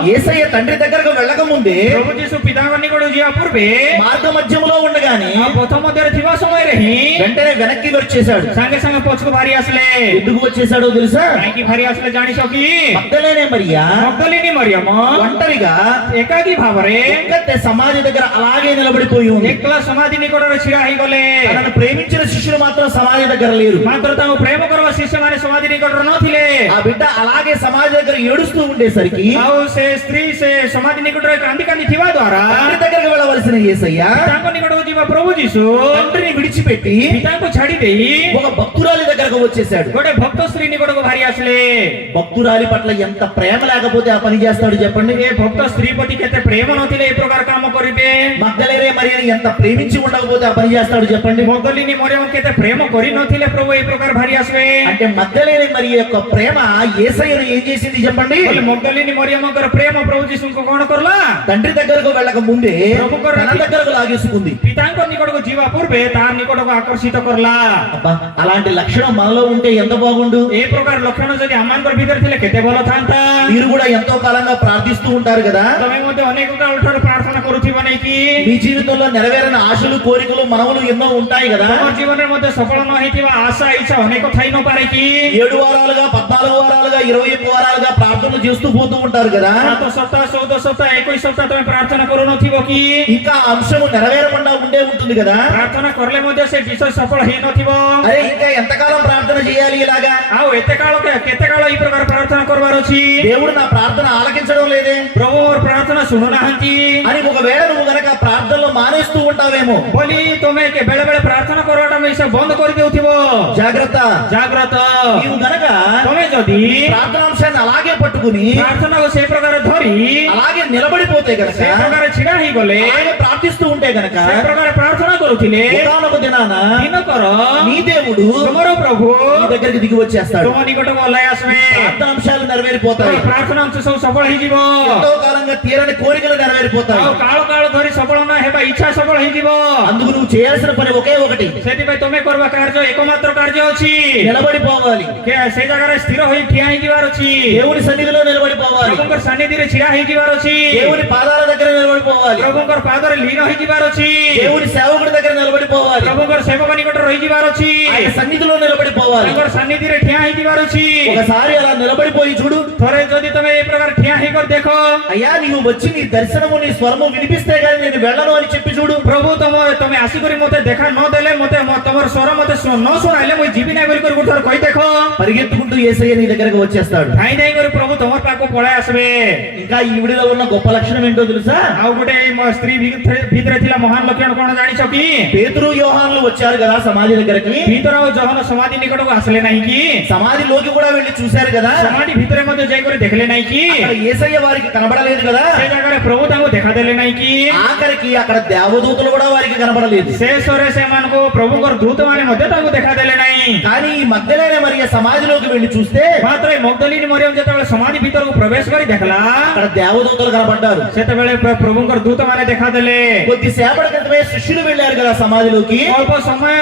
యేసయ్య తండ్రి దగ్గరకు వెళ్ళక ముందే প্রভু যিশু পিতাଙ୍କ নিকটକୁ ଯିବା ପୂର୍বে మార్గ మధ్యములో ఉండగానే পথ ମଧ୍ୟରେ ଥିବା ସମୟରେ ହିଁ వెంటనే వెనక్కి వచ్చేసాడు. ସାଙ୍ଗେ ସାଙ୍ଗେ ପଛକୁ ବାହାରି ଆସିଲେ। ఎందుకు వచ్చేసాడో తెలుసా? କାହିଁକି ବାହାରି ଆସିଲେ ଜାଣିଛ କି? మగ్దలేనే మరియా మగ్దలినీ మరియమ ఒంటరిగా ଏକାକୀ ଭାବରେ ఒక్కతే సమాధి దగ్గర అలాగే నిలబడిపోయి ఉంది. ଏକଲା ସମାଧି ନିକଟରେ ଛିଡ଼ା ହେଇଗଲେ। తనను ప్రేమించిన శిష్యులు మాత్రం సమాధి దగ్గర లేరు. ମାତ୍ର ତାଙ୍କୁ ପ୍ରେମ କରିବା ଶିଷ୍ୟମାନେ ସମାଧି ନିକଟରେ ନଥିଲେ। ఆ బిడ్డ అలాగే సమాధి దగ్గర ఏడుస్తూ ఉండేసరికి ଆଉ ସେ ସ୍ତ୍ରୀ ସେ ସମାଧି ନିକଟରେ କାନ୍ଦି କାନ୍ଦି ଥିବା ଦ୍ୱାରା తండ్రి దగ్గరకు వెళ్ళవలసిన యేసయ్య ତାଙ୍କ ନିକଟକୁ ଯିବା ପ୍ରଭୁ ଯୀଶୁ తండ్రిని విడిచిపెట్టి ପିତାଙ୍କୁ ଛାଡି ଦେଇ ఒక భక్తురాలి దగ్గరకు వచ్చేసాడు. ଗୋଟେ ଭକ୍ତ ସ୍ତ୍ରୀ ନିକଟକୁ ବାହାରି ଆସିଲେ। భక్తురాలి పట్ల ఎంత ప్రేమ లేకపోతే ఆ పని చేస్తాడు చెప్పండి. ଏ ଭକ୍ତ ସ୍ତ୍ରୀ ପ୍ରତି କେତେ ପ୍ରେମ ନଥିଲେ ଏ ప్రକାର କାମ କରିବେ? మగ్దలేనే మరియని ఎంత ప్రేమించి ఉండకపోతే ఆ పని చేస్తాడు చెప్పండి. ମଗଦଲିନୀ ମରିୟମ କେତେ ପ୍ରେମ କରି ନଥିଲେ ପ୍ରଭୁ ଏ ପ୍ରକାର ବାହାରି ଆସିବେ? అంటే మగ్దలేనే మరి యొక్క ప్రేమ యేసయ్యను ఏం చేసింది చెప్పండి? ବୋଲେ ମଗଦଲିନୀ ମରିୟମଙ୍କର ପ୍ରେମ ପ୍ରଭୁ ଯୀଶୁଙ୍କୁ କଣ କରଲା? తండ్రి దగ్గరకు వెళ్ళక ముందే తన దగ్గరకు లాగేసుకుంది. ପିତାଙ୍କ ନିକଟକୁ ଯିବା ପୂର୍ବେ ତାର ନିକଟକୁ ଆକର୍ଷିତ କରଲା। అబ్బా, అలాంటి లక్షణం మనలో ఉంటే ఎంత బాగుండు. ఏ ప్రକାର ଲକ୍ଷଣ ଯଦି ଆମମାନଙ୍କର ଭିତରେ ଥିଲେ କେତେ ଭଲ ଥାନ୍ତା। మీరు కూడా ఎంతో కాలంగా ప్రార్థిస్తూ ఉంటారు కదా. ତମେ ମଧ୍ୟ ଅନେକ କାଳଠାରୁ ପ୍ରାର୍ଥନା କରୁଥିବ ନାଇକି? మీ జీవితంలో నెరవేరని ఆశలు కోరికలు మనవులు ఎన్నో ఉంటాయి కదా. ତମ ଜୀବନରେ ମଧ୍ୟ ସଫଳ ନ ହେଇଥିବା ଆଶା ଇଚ୍ଛା ଅନେକ ଥାଇ ନପାରେ କି? 7 వారాలుగా 14 వారాలుగా 21 వారాలుగా ప్రార్థనలు చేస్తూ పోతూ ఉంటారు కదా. 7 ସପ୍ତାହ 14 ସପ୍ତାହ 21 ସପ୍ତାହ ତମେ ପ୍ରାର୍ଥନା କରୁନଥିବ କି? ఇంకా ఆ అంశము నెరవేరకుండా ఉండే ఉంటుంది కదా. ପ୍ରାର୍ଥନା କଲେ ମଧ୍ୟ ସେ ବିଷୟ ସଫଳ ହେଇନଥିବ। అరే ఇంకా ఎంతకాలం ప్రార్థన చేయాలి ఇలాగా? ଆଉ କେତେ କାଳ ଏଇ ପ୍ରକାର ପ୍ରାର୍ଥନା କରିବାର ଅଛି? దేవుడు నా ప్రార్థన ఆలకించడం లేదే ପ୍ରଭୁ ମୋର ପ୍ରାର୍ଥନା ଶୁଣୁନାହାନ୍ତି అని ఒకవేళ నువ్వు గనక ప్రార్థనలో మానేస్తూ ఉంటావేమో. ବୋଲି ତମେ ବେଳେ ବେଳେ ପ୍ରାର୍ଥନା କରିବାଟା ମିଶ ବନ୍ଦ କରିଦେଉଥିବ। జాగ్రత్త. ଜାଗ୍ରତ। నీవు గనక ତମେ ଯଦି ప్రార్థనాంశాన్ని అలాగే పట్టుకుని ପ୍ରାର୍ଥନାକୁ ସେଇ ପ୍ରକାର ଧରି అలాగే నిలబడిపోతే గనక ସେଇ ପ୍ରକାର ଛିଡା ହେଇଗଲେ అలాగే ప్రార్థిస్తూ ఉంటే గనక ସେଇ ପ୍ରକାର ପ୍ରାର୍ଥନା କରୁଥିଲେ ఒకానొక దినాన ଦିନକର నీ దేవుడు ତୁମର ପ୍ରଭୁ నీ దగ్గరికి దిగి వచ్చేస్తాడు. ତୁମ ନିକଟକୁ ଓହ୍ଲାଇ ଆସିବେ। ప్రార్థనాంశాలు నెరవేరిపోతాయి. ତୁମ ପ୍ରାର୍ଥନା ଅଂଶ ସବୁ ସଫଳ ହେଇଯିବ। ఎంతో కాలంగా తీరని కోరికలు నెరవేరిపోతాయి. ଆଉ କାଳ ଧରି ସଫଳ ନ ହେବା ଇଚ୍ଛା ସଫଳ ହେଇଯିବ। అందుకు నువ్వు చేయాల్సిన పని ఒకే ఒకటి, ସେଥିପାଇଁ ତମେ କରିବା କାର୍ଯ୍ୟ ଏକମାତ୍ର କାର୍ଯ୍ୟ ଅଛି। నిలబడిపోవాలి. ସେ ଜାଗାରେ ସ୍ଥିର ହୋଇ ଠିଆ ହେଇଯିବାର ଅଛି। దేవుని సన్నిధిలో నిలబడిపోవాలి. ପ୍ରଭୁଙ୍କର ସାନ୍ନିଧ୍ୟରେ ଛିଡା ହେଇଯିବାର ଅଛି। దేవుని పాదాల దగ్గర నిలబడిపోవాలి. ପ୍ରଭୁଙ୍କର ପାଦରେ లీନ ହେଇଯିବାର ଅଛି। దేవుని సేవకుడి దగ్గర నిలబడిపోవాలి. ପ୍ରଭୁଙ୍କର ସେବକ ନିକଟରେ ରହିଯିବାର ଅଛି। ఆయన సన్నిధిలో నిలబడిపోవాలి. ତାଙ୍କର ସାନ୍ନିଧ୍ୟରେ ଠିଆ ହେଇଯିବାର ଅଛି। ఒకసారి అలా నిలబడిపోయి చూడు. ଥରେ ଯଦି ତମେ ଏ ପ୍ରକାର ଠିଆ ହେଇକରି ଦେଖ, అయ్యా నీవు వచ్చి నీ దర్శనము నీ స్వరము వినిపిస్తే గానీ నేను వెళ్ళను అని చెప్పి చూడు. ପ୍ରଭୁ ତମେ ଆସିକରି ମତେ ଦେଖା ନ ଦେଲେ ମତେ ତମର ସ୍ୱର ମତେ ନ ଶୁଣାଇଲେ ମୁଁ ଯିବି ନାହିଁ ବୋଲି ଗୋଟେ ଥର କହି ଦେଖ। పరిగెత్తుకుంటూ యేసయ్య నీ దగ్గరకు వచ్చేస్తాడు. ଧାଇଁ ଧାଇଁ କରି ପ୍ରଭୁ ତମର ପାଖକୁ ପଳାଇ ଆସିବେ। ఇంకా ఈవిడిలో ఉన్న గొప్ప లక్షణం ఏంటో తెలుసా? ଆଉ ଗୋଟେ ସ୍ତ୍ରୀ ଭିତରେ ଥିଲା ମହାନ ଲକ୍ଷଣ କଣ ଜାଣିଛ କି? పేతురు యోహానులు వచ్చారు కదా సమాధి దగ్గరికి. ଭିତର ଆଉ ଜହନ ସମାଧି ନିକଟକୁ ଆସିଲେ ନାହିଁ କି? సమాధిలోకి కూడా వెళ్ళి చూశారు కదా. ସମାଧି ଭିତରେ ମଧ୍ୟ ଯାଇକରି ଦେଖିଲେ ନାହିଁ କି? అక్కడ యేసయ్య వారికి కనబడలేదు కదా. ସେ ଜାଗାରେ ପ୍ରଭୁ ତାଙ୍କୁ ଦେଖାଦେଲେ ନାହିଁ କି? ఆఖరికి అక్కడ దేవదూతలు కూడా వారికి కనబడలేదు. ଶେଷରେ ସେମାନଙ୍କୁ ପ୍ରଭୁଙ୍କର ଦୂତ ମାନେ ମଧ୍ୟ ତାଙ୍କୁ ଦେଖାଦେଲେ ନାହିଁ। కానీ ఈ మగ్దలేనే మరియ సమాధిలోకి వెళ్ళి చూస్తే ମାତ୍ର ଏ ମଗ୍ଦଲିନୀ ମରିୟମ ଯେତେବେଳେ ସମାଧି ଭିତରକୁ ପ୍ରବେଶ କରି ଦେଖିଲା, అక్కడ దేవదూతలు కనబడ్డారు. ସେତେବେଳେ ପ୍ରଭୁଙ୍କର ଦୂତ ମାନେ ଦେଖାଦେଲେ। కొద్దిసేపటి క్రితమే శిష్యులు వెళ్ళారు కదా సమాధిలోకి. ଅଳ୍ପ ସମୟ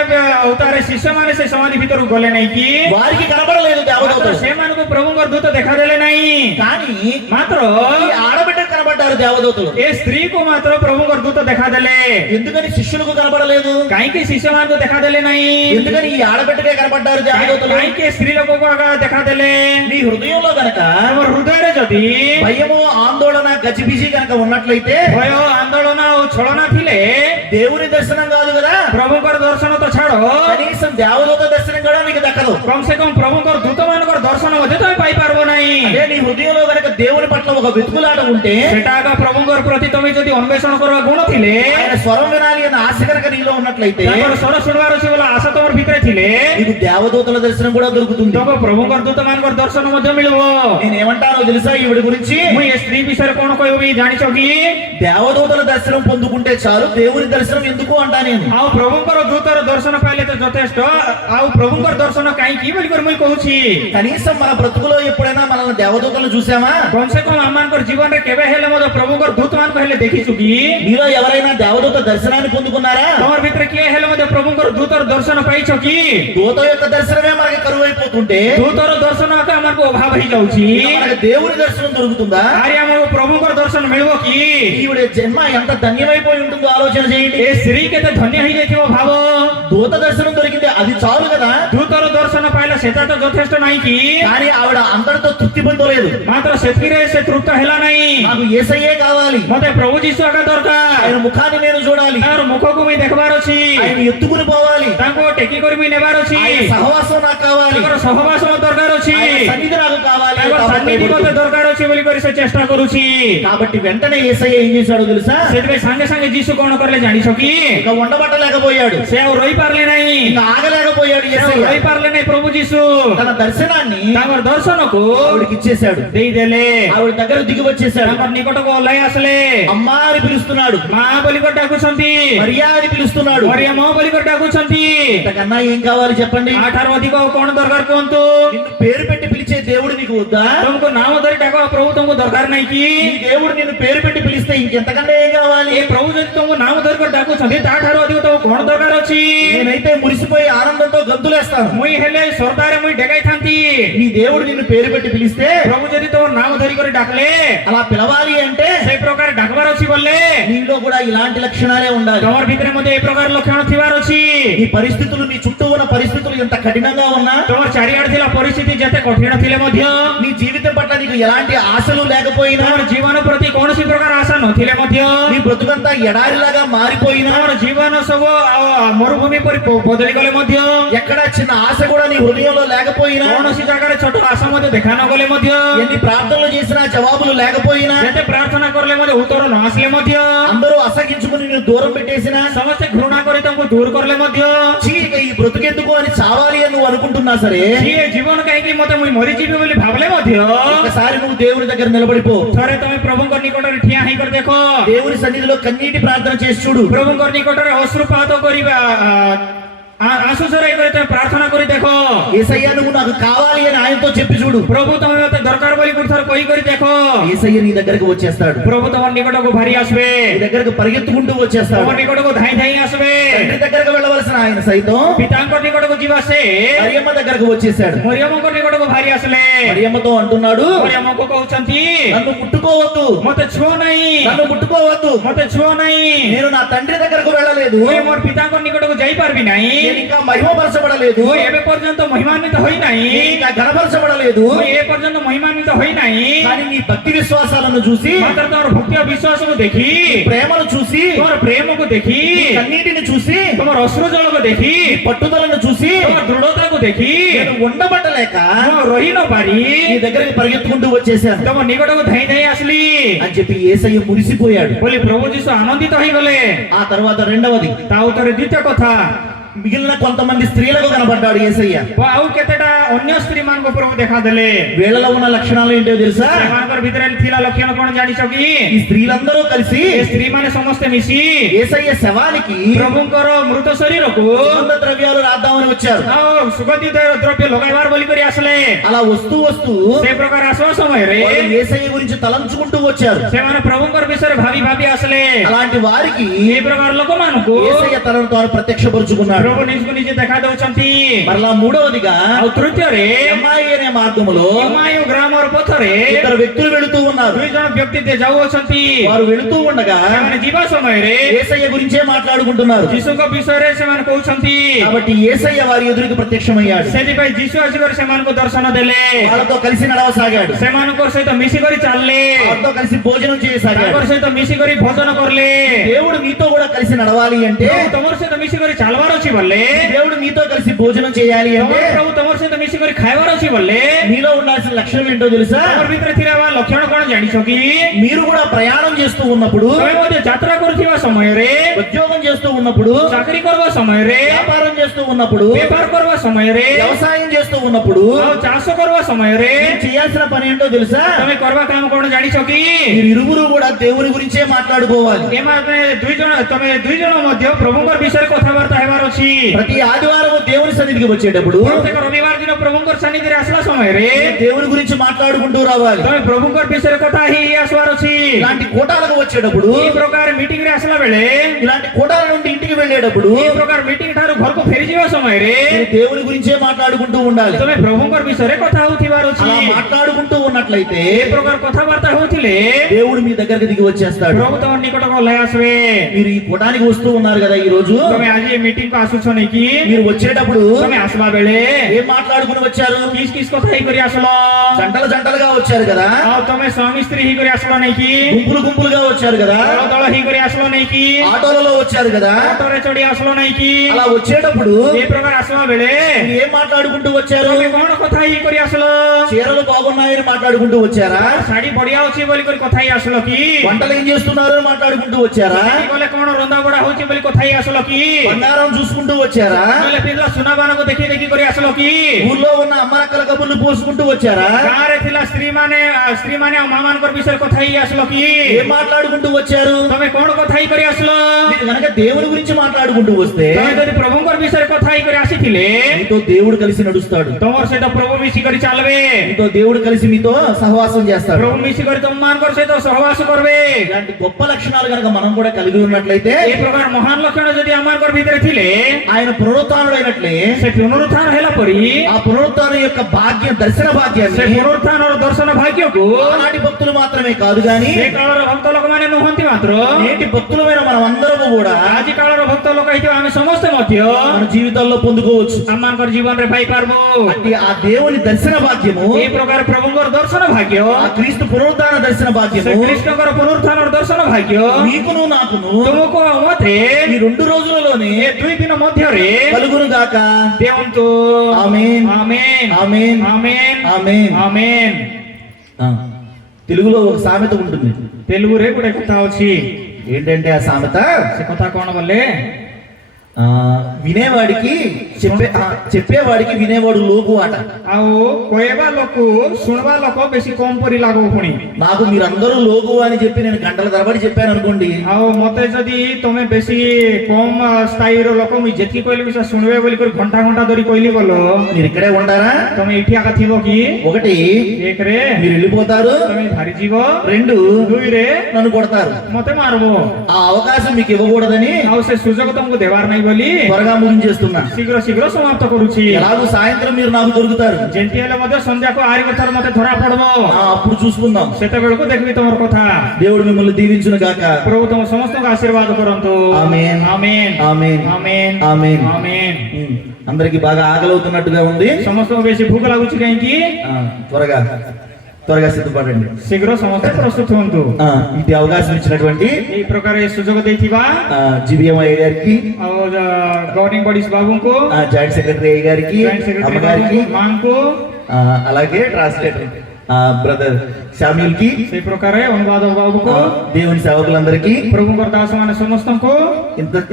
ଉତ୍ତାରେ ଶିଷ୍ୟମାନେ ସେ ସମାଧି ଭିତରକୁ ଗଲେ ନାହିଁ କି? వారికి కనబడలేదు దేవదూతలు. ସେମାନଙ୍କୁ ପ୍ରଭୁଙ୍କର ଦୂତ ଦେଖାଦେଲେ ନାହିଁ। కానీ ମାତ୍ର ఈ ఆడబిడ్డ కనబడ్డారు కనబడ్డారు దేవదూతలు. ଏ ସ୍ତ୍ରୀକୁ ମାତ୍ର ପ୍ରଭୁଙ୍କର ଦୂତ ଦେଖାଦେଲେ। ఎందుకని శిష్యులకు కనబడలేదు? କାହିଁକି ଶିଷ୍ୟମାନଙ୍କୁ ଦେଖାଦେଲେ ନାହିଁ? ఎందుకని ఈ ఆడబిడ్డకే కనబడ్డారు దేవదూతలు? କାହିଁକି ସ୍ତ୍ରୀ ଲୋକକୁ ଆଗ ଦେଖାଦେଲେ? నీ హృదయంలో గనక ଆମ ହୃଦୟରେ ଯଦି భయము, ఆందోళన, గజిబిజి గనక ఉన్నట్లయితే ଭୟ, ଆନ୍ଦୋଳନ ଆଉ ଛଳନା ଥିଲେ దేవుని దర్శనం కాదు కదా, ପ୍ରଭୁଙ୍କର ଦର୍ଶନ ତ ଛାଡ, కనీసం దేవదూత దర్శనం కూడా నీకు దక్కదు. କମ ସେ କମ ପ୍ରଭୁଙ୍କର ଦୂତ ମାନଙ୍କର ଦର୍ଶନ ମଧ୍ୟ ତମେ ପାଇପାରିବ ନାହିଁ। అదే నీ హృదయంలో గనక దేవుని పట్ల ఒక వెతుకులాట ఉంటే, ସେଟା ଆଗ ପ୍ରଭୁଙ୍କର ପ୍ରତି ତମେ ଯଦି ଅନ୍వేଷଣ କରିବା ଗୁଣ ଥିଲେ, ఆయన స్వరం వినాలి అన్న ఆశ గనక నీలో ఉన్నట్లయితే, ତାଙ୍କର ସ୍ୱର ଶୁଣିବାର ଅଛି ବୋଲେ ଆଶା ତମର ଭିତରେ ଥିଲେ, నీకు దేవదూతల దర్శనం కూడా దొరుకుతుంది. ତମ ପ୍ରଭୁଙ୍କର ଦୂତ ମାନଙ୍କର ଦର୍ଶନ ମଧ୍ୟ ମିଳିବ। నేనేమంటానో తెలుసా ఈవిడ గురించి? ମୁଁ ଏ ସ୍ତ୍ରୀ ବିଷୟରେ କଣ କହିବି ଜାଣିଛ କି? దేవదూతల దర్శనం పొందుకుంటే చాలు, దేవుని దర్శనం ఎందుకు అంటా నేను. ଆଉ ପ୍ରଭୁଙ୍କର ଦୂତର ଦର୍ଶନ ପାଇଲେ ତ ଯଥେଷ୍ଟ, ଆଉ ପ୍ରଭୁଙ୍କର ଦର୍ଶନ କାହିଁକି ବୋଲିକରି ମୁଁ କହୁଛି। కనీసం మన బ్రతుకులో ఎప్పుడైనా మనల్ని దేవదూతలను చూసామా? କମ ସେ କମ ଆମମାନଙ୍କର ଜୀବନରେ କେବେ ହେଲେ ମଧ୍ୟ ପ୍ରଭୁଙ୍କର ଦୂତ ମାନଙ୍କୁ ହେଲେ ଦେଖିଛୁ କି? మీలో ఎవరైనా దేవదూత దర్శనాన్ని పొందుకున్నారా? ତମର ଭିତରେ କିଏ ହେଲେ ମଧ୍ୟ ପ୍ରଭୁଙ୍କର ଦୂତର ଦର୍ଶନ ପାଇଛ କି? దూత యొక్క దర్శనమే మనకి కరువు అయిపోతుంటే ଦୂତର ଦର୍ଶନ ଆକା ଆମକୁ ଅଭାବ ହେଇଯାଉଛି। మనకి దేవుని దర్శనం దొరుకుతుందా? ଆରେ ଆମକୁ ପ୍ରଭୁଙ୍କର ଦର୍ଶନ ମିଳିବ କି? ఈవిడ జన్మ ఎంత ధన్యమైపోయి ఉంటుందో ఆలోచన చేయండి. ଏ ସ୍ତ୍ରୀ କେତେ ଧନ୍ୟ ହେଇଯାଇଥିବ ଭାବ। దూత దర్శనం దొరికింది, అది చాలు కదా. ଦୂତର ଦର୍ଶନ ପାଇଲେ ସେଟା ତ ଯଥେଷ୍ଟ ନାହିଁ କି? కానీ ఆవిడ అంతటితో తృప్తి పొందలేదు. ମାତ୍ର ସେଥିରେ ସେ ତୃପ୍ତ ହେଲା ନାହିଁ। నాకు యేసయ్యే కావాలి, ମତେ ପ୍ରଭୁ ଯୀଶୁ ଆକା ଦରକାର। ఆయన ముఖాన్ని నేను చూడాలి, ତାର ମୁଖକୁ ମୁଁ ଦେଖିବାର ଅଛି, ఆయన ఎత్తుకుని పోవాలి, ତାଙ୍କୁ ଟେକି କରି ମୁଁ ନେବାର ଅଛି, ఆయన సహవాసం నాకు కావాలి, ତାଙ୍କର ସହବାସ ମତେ ଦରକାର ଅଛି, ఆయన సన్నిధి నాకు కావాలి. ତାଙ୍କର ସାନ୍ନିଧ୍ୟ ମତେ ଦରକାର ଅଛି ବୋଲି କରି ସେ ଚେଷ୍ଟା କରୁଛି। కాబట్టి వెంటనే యేసయ్య ఏం చేశాడో తెలుసా? ସେଥିପାଇଁ ସାଙ୍ଗେ ସାଙ୍ଗେ ଯୀଶୁ କଣ କଲେ ଜାଣିଛ କି? ఇక ఉండబట్టలేకపోయాడు, ସେ ଆଉ ରହିପାରିଲେ ନାହିଁ, ఇంకా ఆగలేకపోయాడు. ସେ ଆଉ యేసయ్య ରହିପାରିଲେ ନାହିଁ। ପ୍ରଭୁ ଯୀଶୁ తన దర్శనాన్ని ତାଙ୍କର ଦର୍ଶନକୁ ఆవిడకి ఇచ్చేశాడు. ଦେଇଦେଲେ, ఆవిడ దగ్గర దిగి వచ్చేసాడు. ତାଙ୍କର ନିକଟକୁ ଓହ୍ଲାଇ ଆସିଲେ। అమ్మా అని పిలుస్తున్నాడు, ମା ବୋଲି କରି ଡାକୁଛନ୍ତି, మరియా అని పిలుస్తున్నాడు. ମରିୟମ ବୋଲି କରି ଡାକୁଛନ୍ତି। ఇంతకన్నా ఏం కావాలి చెప్పండి? ଆଠାରୁ ଅଧିକ ଆଉ କଣ ଦରକାର କୁହନ୍ତୁ? నిన్ను పేరు పెట్టి పిలిచే దేవుడు నీకు వద్దా? ତମକୁ ନାମ ଧରି ଡାକ ପ୍ରଭୁ ତମକୁ ଦରକାର ନାହିଁ କି? ఈ దేవుడు నిన్ను పేరు పెట్టి పిలిస్తే ఇంకెంతకన్నా ఏం కావాలి? ଏ ପ୍ରଭୁ ଯଦି ତମକୁ ନାମ ଧରି କରି ଡାକୁଛନ୍ତି ତାଠାରୁ ଅଧିକ ତମକୁ କଣ ଦରକାର ଅଛି? నేనైతే మురిసిపోయి ఆనందంతో గంతులేస్తాను. ମୁଇଁ ହେଲେ ସରଦାରେ ମୁଇଁ ଡେଗାଇଥାନ୍ତି। నీ దేవుడు నిన్ను పేరు పెట్టి పిలిస్తే, ପ୍ରଭୁ ଯଦି ତମ ନାମ ଧରି କରି ଡାକଲେ, అలా పిలవాలి అంటే ସେଇ ପ୍ରକାର ଡାକବାର ଅଛି ବୋଲେ నీలో కూడా ఇలాంటి లక్షణాలే ఉండాలి. ତମର ଭିତରେ ମଧ୍ୟ ଏ ପ୍ରକାର ଲକ୍ଷଣ ଥିବାର ଅଛି। నీ పరిస్థితులు, నీ చుట్టూ ఉన్న పరిస్థితులు ఎంత కఠినంగా ఉన్నా, ତମର ଚାରିଆଡେ ଥିଲା ପରିସ୍ଥିତି ଯେତେ କଠିନ ଥିଲେ ମଧ୍ୟ, నీ జీవితం పట్ల నీకు ఎలాంటి ఆశలు లేకపోయినా, ତମର ଜୀବନ ପ୍ରତି କୌଣସି ପ୍ରକାର ଆଶା ନଥିଲେ ମଧ୍ୟ, నీ బ్రతుకంతా ఎడారిలాగా మారిపోయినా, ତମର ଜୀବନ ସବୁ ମରୁଭୂମି ପରି ବଦଳି ଗଲେ ମଧ୍ୟ, ఎక్కడ చిన్న ఆశ కూడా నీ హృదయంలో లేకపోయినా, କୌଣସି ଜାଗାରେ ଛୋଟ ଆଶା ମଧ୍ୟ ଦେଖା ନ ଗଲେ ମଧ୍ୟ, ఎన్ని ప్రార్థనలు చేసినా జవాబులు లేకపోయినా, ଯେତେ ପ୍ରାର୍ଥନା କରିଲେ ମଧ୍ୟ ଉତ୍ତର ନ ଆସିଲେ ମଧ୍ୟ, అందరూ అసగించుకుని నిన్ను దూరం పెట్టేసినా, ସମସ୍ତେ ଘୃଣା କରି ତମକୁ ଦୂର କରିଲେ ମଧ୍ୟ, చీ ఇక ఈ బ్రతుకెందుకు అని చావాలి అని నువ్వు అనుకుంటున్నా సరే, ସିଏ ଜୀବନ କାହିଁକି ମତେ ମୁଇଁ ମରିଯିବି ବୋଲି ଭାବିଲେ ମଧ୍ୟ, ఒకసారి నువ్వు దేవుని దగ్గర నిలబడిపో. ଥରେ ତମେ ପ୍ରଭୁଙ୍କ ନିକଟରେ ଠିଆ ହେଇକରି ଦେଖ, దేవుని సన్నిధిలో కన్నీటి ప్రార్థన చేసి చూడు. ପ୍ରଭୁଙ୍କ ନିକଟରେ ଅଶ୍ରୁପାତ କରିବା, ଆଶୁ ଝରାଇ କରି ତମେ ପ୍ରାର୍ଥନା କରି ଦେଖ। యేసయ్య నువ్వు నాకు కావాలి అని ఆయనతో చెప్పి చూడు. ପ୍ରଭୁ ତମେ ମତେ ଦରକାର ବୋଲି ଗୋଟେ ଥର କହି କରି ଦେଖ, యేసయ్య నీ దగ్గరకు వచ్చేస్తాడు. ପ୍ରଭୁ ତମ ନିକଟକୁ ଭାରି ଆସିବେ, నీ దగ్గరకు పరిగెత్తుకుంటూ ତମ వచ్చేస్తాడు. ନିକଟକୁ ଧାଇଁ ଧାଇଁ ଆସିବେ। తండ్రి దగ్గరకు వెళ్ళవలసిన ఆయన సైతం ପିତାଙ୍କ ନିକଟକୁ ଯିବା ସେ మరియమ్మ దగ్గరకు వచ్చేసాడు. ମରିୟମଙ୍କ ନିକଟକୁ ଭାରି ଆସିଲେ। మరియమ్మతో అంటున్నాడు, ମରିୟମଙ୍କୁ କହୁଛନ୍ତି, నన్ను ముట్టుకోవద్దు, ମତେ ଛୁଅ ନାହିଁ, నన్ను ముట్టుకోవద్దు, ମତେ ଛୁଅ ନାହିଁ, నేను నా తండ్రి దగ్గరకు వెళ్ళలేదు, ମୁଁ ମୋର ପିତାଙ୍କ ନିକଟକୁ ଯାଇପାରିବି ନାହିଁ, నేను ఇంకా మహిమపరచబడలేదు, ମୁଁ ଏବେ ପର୍ଯ୍ୟନ୍ତ ମହିମାନ୍విତ ହୋଇନାହିଁ, నేను ఇంకా ఘనపరచబడలేదు. ମୁଁ ଏ పର୍ଯ୍ୟନ୍ତ మహిమాన్విତ ହୋଇନାହିଁ। కానీ నీ భక్తి విశ్వాసాలను చూసి, ମାତ୍ର ତମର ଭକ୍ତି ଓ ବିଶ୍ୱାସକୁ ଦେଖି, ప్రేమను చూసి, ତମର ପ୍ରେମକୁ ଦେଖି, కన్నీటిని చూసి, ତମର ଅଶ୍ରୁ ଜଳକୁ ଦେଖି, పట్టుదలను చూసి, ତମର ଦୃఢତାକୁ ଦେଖି, నేను ఉండబట్టలేక ମୁଁ ରହି ନ ପାରି నీ దగ్గరికి పరిగెత్తుకుంటూ వచ్చేసాను ତମ ନିକଟକୁ ଧାଇଁ ଧାଇଁ ଆସିଲି అని చెప్పి యేసయ్య మురిసిపోయాడు. ବୋଲି ପ୍ରଭୁ ଯୀଶୁ ଆନନ୍ଦିତ ହେଇଗଲେ। ఆ తర్వాత రెండవది, ତା ଉତ୍ତରେ ଦ୍ୱିତୀୟ କଥା, మిగిలిన కొంతమంది స్త్రీలకు కనబడ్డాడు యేసయ్య. ଆଉ କେତେଟା ଅନ୍ୟ ସ୍ତ୍ରୀ ମାନଙ୍କୁ ପ୍ରଭୁ ଦେଖାଦେଲେ। వీళ్ళలో ఉన్న లక్షణాలు ఏంటో తెలుసా? ସେମାନଙ୍କର ଭିତରେ ଥିଲା ଲକ୍ଷଣ କଣ ଜାଣିଛ କି? ఈ స్త్రీలందరూ కలిసి ଏ ସ୍ତ୍ରୀ ମାନେ ସମସ୍ତେ ମିଶି యేసయ్య శవానికి ପ୍ରଭୁଙ୍କର ମୃତ ଶରୀରକୁ సుగంధ ద్రవ్యాలు రాద్దామని వచ్చారు. ଆଉ ସୁଗନ୍ଧିତ ଦ୍ରବ୍ୟ ଲଗାଇବାର ବୋଲି କରି ଆସିଲେ। అలా వస్తూ వస్తూ ସେ ପ୍ରକାର ଆସିବା ସମୟରେ వాళ్ళు యేసయ్య గురించి తలంచుకుంటూ వచ్చారు. ସେମାନେ ପ୍ରଭୁଙ୍କର ବିଷୟରେ ଭାବି ଭାବି ଆସିଲେ। అలాంటి వారికి ଏ ପ୍ରକାର ଲୋକମାନଙ୍କୁ యేసయ్య తనను తాను ప్రత్యక్షపరుచుకున్నాడు. ପ୍ରଭୁ ନିଜକୁ ନିଜେ ଦେଖା ଦଉଛନ୍ତି। మరలా మూడవదిగా ଆଉ ତୃତୀୟରେ ఎమ్మాయి అనే మార్గములో ହିମାୟୁ ଗ୍ରାମର ପଥରେ ఇద్దరు వ్యక్తులు వెళుతూ ఉన్నారు. ଦୁଇ ଜଣ ବ୍ୟକ୍ତି ଯାଉଅଛନ୍ତି। వారు వెళుతూ ఉండగా ସେମାନେ ଯିବା ସମୟରେ యేసయ్య గురించే మాట్లాడుకుంటున్నారు. ଯୀଶୁଙ୍କ ବିଷୟରେ ସେମାନେ କହୁଛନ୍ତି। కాబట్టి యేసయ్య వారి ఎదురుకు ప్రత్యక్షమయ్యాడు. ସେଥିପାଇଁ ଯୀଶୁ ଆସିକରି ସେମାନଙ୍କୁ ଦର୍ଶନ ଦେଲେ। వాళ్ళతో కలిసి నడవసాగాడు. ସେମାନଙ୍କ ସହିତ ମିଶିକରି ଚାଲିଲେ। వారితో కలిసి భోజనం చేయసాగాడు. ତାଙ୍କର ସହିତ ମିଶିକରି ଭୋଜନ କରିଲେ। దేవుడు మీతో కూడా కలిసి నడవాలి అంటే, ପ୍ରଭୁ ତମର ସହିତ ମିଶିକରି ଚାଲବାର ଅଛି ବୋଲେ, దేవుడు మీతో కలిసి భోజనం చేయాలి అంటే, ପ୍ରଭୁ ତମର ସହିତ ମିଶିକରି ଖାଇବାର ଅଛି ବୋଲେ, మీలో ఉండాల్సిన లక్షణం ఏంటో తెలుసా? ତମର ଭିତରେ ଥିବା ଲକ୍ଷଣ କଣ ଜାଣିଛ କି? మీరు కూడా ప్రయాణం చేస్తూ ఉన్నప్పుడు, ତମେ ମଧ୍ୟ ଯାତ୍ରା କରୁଥିବା ସମୟରେ, ఉద్యోగం చేస్తూ ఉన్నప్పుడు, ଚାକିରି କରିବା ସମୟରେ, వ్యాపారం చేస్తూ ఉన్నప్పుడు, ବେପାର କରିବା ସମୟରେ, వ్యవసాయం చేస్తూ ఉన్నప్పుడు ଆଉ ଚାଷ କରିବା ସମୟରେ మీరు చేయాల్సిన పని ఏంటో తెలుసా? ତମେ କରିବା କାମ କଣ ଜାଣିଛ କି? మీరు ఇరువురు కూడా దేవుని గురించే మాట్లాడుకోవాలి. ତମେ ଦୁଇ ଜଣ ମଧ୍ୟ ପ୍ରଭୁଙ୍କ ବିଷୟରେ କଥାବାର୍ତ୍ତା ହେବାର ଅଛି। ప్రతి ఆదివారం దేవుని సన్నిధికి వచ్చేటప్పుడు ପ୍ରତ୍ୟେକ ରବିବାର ଦିନ ପ୍ରଭୁଙ୍କ ସନ୍ନିଧିରେ ଆସିଲା ସମୟରେ దేవుని గురించి మాట్లాడుకుంటూ రావాలి. ତମେ ପ୍ରଭୁଙ୍କ ବିଷୟରେ କଥା ହେଇ ଆସିବାର ଅଛି। ఇలాంటి కూటాలకు వచ్చేటప్పుడు, ఈ ପ୍ରକାର ମିଟିଂ ରେ ଆସିଲା ବେଳେ, ఇలాంటి కూటాల నుండి ఇంటికి వెళ్ళేటప్పుడు ఈ ପ୍ରକାର ମିଟିଂ ଠାରୁ ଘରକୁ ଫେରିଯିବା ସମୟରେ మీరు దేవుని గురించే మాట్లాడుకుంటూ ఉండాలి. ତମେ ପ୍ରଭୁଙ୍କ ବିଷୟରେ କଥା ହଉଥିବାର ଅଛି। అలా మాట్లాడుకుంటూ ఉన్నట్లయితే ଏ ପ୍ରକାର କଥାବାର୍ତ୍ତା ହଉଥିଲେ దేవుడు మీ దగ్గరికి దిగి వచ్చేస్తాడు. ପ୍ରଭୁ ତମ ନିକଟକୁ ଓହ୍ଲାଇ ଆସିବେ। మీరు ఈ కూటానికి వస్తూ ఉన్నారు కదా ఈ రోజు, ତମେ ଆଜି ଏ ମିଟିଂ କୁ ଆସୁଛ ନେଇକି, మీరు వచ్చేటప్పుడు ତମେ ଆସିବା ବେଳେ ఏం మాట్లాడుకుని వచ్చారు? କିସ୍ କିସ୍ କଥା ହେଇକରି ଆସିଲ? జంటలు జంటలుగా వచ్చారు కదా, ଆଉ ତମେ ସ୍ୱାମୀ ସ୍ତ୍ରୀ ହେଇକରି ଆସିଲ ନେଇକି, గుంపులు గుంపులుగా వచ్చారు కదా, ଦଳ ଦଳ ହେଇକରି ଆସିଲ ନେଇକି, ఆటోలలో వచ్చారు కదా. ଅଟୋରେ ଚଢି ଆସିଲ ନେଇକି, అలా వచ్చేటప్పుడు ଏ ପ୍ରକାର ଆସିବା ବେଳେ మీరు ఏం మాట్లాడుకుంటూ వచ్చారు? ତମେ କଣ କଥା ହେଇକରି ଆସିଲ? చీరలు బాగున్నాయని మాట్లాడుకుంటూ వచ్చారా? ଶାଢୀ ବଢିଆ ଅଛି ବୋଲି କରି କଥା ହେଇ ଆସିଲ କି? వంటలు ఏం చేస్తున్నారు అని మాట్లాడుకుంటూ వచ్చారా? ଗଲେ କଣ ରନ୍ଧା ବଢା ହଉଛି ବୋଲି କଥା ହେଇ ଆସିଲ କି? బంగారం చూసుకుంటూ వచ్చారా? ଗଲେ ପିଲା ସୁନାବାନକୁ ଦେଖି ଦେଖି କରି ଆସିଲ କି? ఊళ్ళో ఉన్న అమ్మరక్కల కబుర్లు పోసుకుంటూ వచ్చారా? ଗାଁରେ ଥିଲା ସ୍ତ୍ରୀ ମାନେ ଆଉ ମା ମାନଙ୍କର ବିଷୟରେ କଥା ହେଇ ଆସିଲ କି? ఏం మాట్లాడుకుంటూ వచ్చారు? ତମେ କଣ କଥା ହେଇ କରି ଆସିଲ? మీరు కనుక దేవుని గురించి మాట్లాడుకుంటూ వస్తే ତମେ ଯଦି ପ୍ରଭୁଙ୍କର ବିଷୟରେ କଥା ହେଇ କରି ଆସିଥିଲେ, మీతో దేవుడు కలిసి నడుస్తాడు. ତମର ସହିତ ପ୍ରଭୁ ମିଶିକରି ଚାଲବେ। మీతో దేవుడు కలిసి మీతో సహవాసం చేస్తాడు. ପ୍ରଭୁ ମିଶିକରି ତମ ମାନଙ୍କର ସହିତ ସହବାସ କରିବେ। ఇలాంటి గొప్ప లక్షణాలు కనుక మనం కూడా కలిగి ఉన్నట్లయితే, ଏ ପ୍ରକାର ମହାନ ଲକ୍ଷଣ ଯଦି ଆମମାନଙ୍କର ଭିତରେ ଥିଲେ, ఆయన పునరుత్థానుడైనట్లే ସେ ପୁନରୁତ୍ଥାନ ହେଲା ପରି ఆ పునరుత్థానం యొక్క భాగ్యం, దర్శన ସେ భాగ్యాన్ని ପୁନରୁତ୍ଥାନର ଦର୍ଶନ ଭାଗ୍ୟକୁ ఆనాటి భక్తులు మాత్రమే కాదు గాని ସେ କାଳର ଭକ୍ତ ଲୋକମାନେ ନୁହନ୍ତି ମାତ୍ର నేటి భక్తులమైన మనం అందరము కూడా ଆଜି କାଳର ଭକ୍ତ ଲୋକ ହେଇଥିବା ଆମେ ସମସ୍ତେ ମଧ୍ୟ మన జీవితాల్లో పొందుకోవచ్చు. ଆମମାନଙ୍କର ଜୀବନରେ ପାଇପାରିବୁ। అట్టి ఆ దేవుని దర్శన భాగ్యము, ଏ ପ୍ରକାର ପ୍ରଭୁଙ୍କର ଦର୍ଶନ ଭାଗ୍ୟ, ఆ క్రీస్తు పునరుద్ధాన దర్శన ସେ భాగ్యము କୃଷ୍ଣଙ୍କର ପୁନରୁତ୍ଥାନର ଦର୍ଶନ ଭାଗ୍ୟ నీకును నాకును ତୁମକୁ ଆଉ ମତେ ఈ 2 రోజులలోనే ଏ 2 ଦିନ ମଧ୍ୟରେ కలుగును గాక. ଦିଅନ୍ତୁ। ఆమేన్. ఆమేన్ ఆమేన్. ఆమేన్ ఆమేన్. ఆమేన్। తెలుగులో ఒక సామెత ఉంటుంది. తెలుగుରେ ଗୋଟେ କଥା ଅଛି। ఏంటంటే ఆ సామెత, ସେ କଥା କଣ ବୋଲେ, వినేవాడికి చెప్పేవాడికి వినేవాడు లోపు ఆట. ଆଉ କହିବା ଲୋକ ଶୁଣବା ଲୋକ ବେଶୀ କମ ପରି ଲାଗୁ ପୁଣି। నాకు మీరందరూ లోగు అని చెప్పి నేను గంటల తరబడి చెప్పాను అనుకోండి, ଆଉ ମତେ ଯଦି ତମେ ବେଶୀ କମ ସ୍ଥାୟୀର ଲୋକ ମୁଇଁ ଯେତିକି କହିଲି ବି ଶୁଣିବେ ବୋଲି କରି ଘଣ୍ଟା ଘଣ୍ଟା ଧରି କହିଲି ଗଲ, మీరు ఇక్కడే ఉంటారా? ତମେ ଏଠି ଆକା ଥିବ କି? ఒకటి, ଏକରେ మీరు వెళ్ళిపోతారు. ତମେ ହାରିଯିବ, 2, ଦୁଇରେ నన్ను కొడతారు. ମତେ ମାରବ। ఆ అవకాశం మీకు ఇవ్వకూడదని ଆଉ ସେ ସୁଯୋଗ ତମକୁ ଦେବାର ନାହିଁ ବୋଲି త్వరగా ముగించేస్తున్నా. ଶୀଘ୍ର ଶୀଘ୍ର ସମାପ୍ତ କରୁଛି। ఎలాగో సాయంత్రం మీరు నాకు దొరుకుతారు. ଯେମିତି ହେଲେ ମଧ୍ୟ ସନ୍ଧ୍ୟାକୁ ଆରି କଥାରେ ମତେ ଧରା ପଡବ। అప్పుడు చూసుకుందాం. ସେତେବେଳକୁ ଦେଖିବି ତମର କଥା। దేవుడు మిమ్మల్ని దీవించును గాక. ପ୍ରଭୁ ତମ ସମସ୍ତଙ୍କୁ ଆଶୀର୍ବାଦ କରନ୍ତୁ। ఆమేన్. ఆమేన్ ఆమేన్. ఆమేన్ ఆమేన్. ఆమేన్। అందరికి బాగా ఆకలవుతున్నట్టుగా ఉంది. ସମସ୍ତଙ୍କୁ ବେଶୀ ଭୋକ ଲାଗୁଛି କାହିଁକି? త్వరగా త్వరగా సిద్ధపడండి. ଶୀଘ୍ର ସମସ୍ତେ ପ୍ରସ୍ତୁତ ହୁଅନ୍ତୁ। ఇది అవకాశం ఇచ్చినటువంటి ଏଇ ପ୍ରକାର ସୁଯୋଗ ଦେଇଥିବା జిబిఎం అయ్య గారికి, ଆଉ ଗଭର୍ଣ୍ଣିଂ ବଡିସ୍ ବାବୁଙ୍କୁ, జాయింట్ సెక్రటరీ అయ్య గారికి, ଜଏଣ୍ଟ ସେକ୍ରେଟାରୀ అమ్మగారికి, ମାଙ୍କୁ, అలాగే ట్రాన్స్లేటర్ బ్రదర్ శామ్యూల్ కి, ସେଇ ପ୍ରକାର ଅନୁବାଦକ ବାବୁକୁ, దేవుని సేవకులందరికీ, ପ୍ରଭୁଙ୍କର ଦାସ ମାନେ ସମସ୍ତଙ୍କୁ,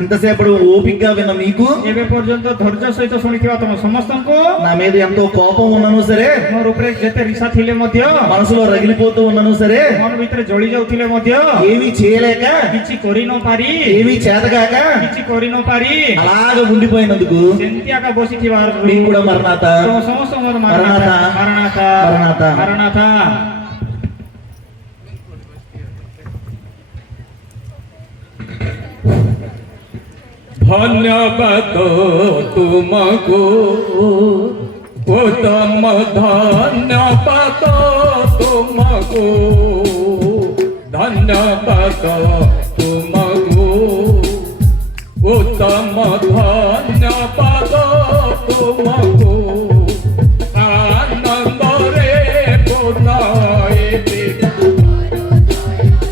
ఇంతసేపటి ఓపికగా విన్న మీకు, ଏବେ ପର୍ଯ୍ୟନ୍ତ ଧୈର୍ଯ୍ୟ ସହିତ ଶୁଣିଥିବା ତମ ସମସ୍ତଙ୍କୁ, నా మీద ఎంతో కోపం ఉన్నను సరే, ମୋର ଉପରେ ଯେତେ ରିସା ଥିଲେ ମଧ୍ୟ, మనసులో రగిలిపోతూ ఉన్నను సరే, ମନ ଭିତରେ ଜଳି ଯାଉଥିଲେ ମଧ୍ୟ, ఏమీ చేయలేక, କିଛି କରି ନ ପାରି, ఏమీ చేతగాక କିଛି କରି ନ ପାରି అలాగ ఉండిపోయినందుకు ସେମିତି ଆକା ବସିଥିବାର మీకు కూడా మరణాత ତମ ସମସ୍ତଙ୍କର మరణాత ମାରଣାଥା మరణాత. ମାରଣାଥା। धन्यवाद तुमको उत्तम धन्यवाद तुमको धन्यवाद तुमको उत्तम धन्यवाद तुमको आनंद रे पुनाए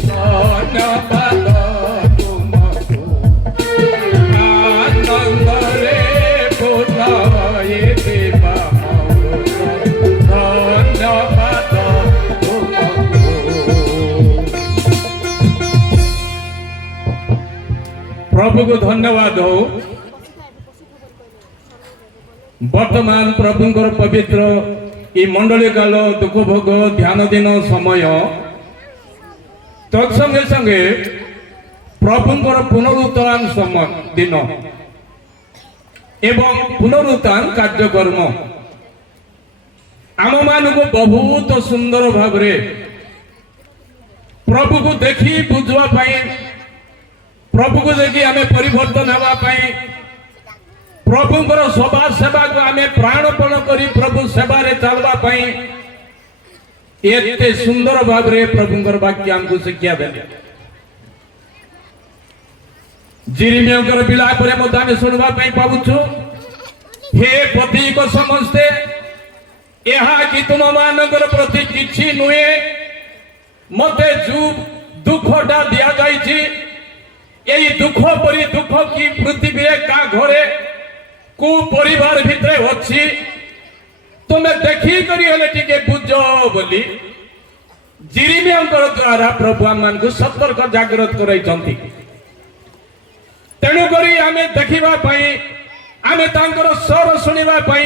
धन्यवाद तुमको आनंद रे पुनाए देवा धन्यवाद तुमको। प्रभु को धन्यवाद हो। वर्तमान प्रभुंकर पवित्र ई मंडली काल दुख भोग ध्यान दिन समय तत्संगे संगे प्रभुंकर पुनरुत्थान समय दिन एवं पुनरुत्थान कार्यक्रम आम मान को बहुत सुंदर भाव प्रभु को देखी बुझवा प्रभु को देखी आम परिवर्तन होगापाई प्रभुंकर सभा सेवा को आम प्राणपण करी प्रभु सेवा चलवाई एते सुंदर भाव प्रभुंकर वाक्य आमको शिक्षा देले। जिरिमियाकर विलाप आम शुणवा पाऊछु हे पति को समस्ते यहा कि तुम मानकर प्रति किछि नुहे मते जो दुखटा दिया जाइछि यही दुख परी दुख की पृथ्वी का घरे को परिवार भितर अच्छी तुम्हें देखी करी हेले टिके बुझ बोली जिरिमियाकर द्वारा प्रभु आम को सतर्क जागृत कराइछंती। तेणु करी आमे देखिबा पई आमे तांकर स्वर सुनिबा पई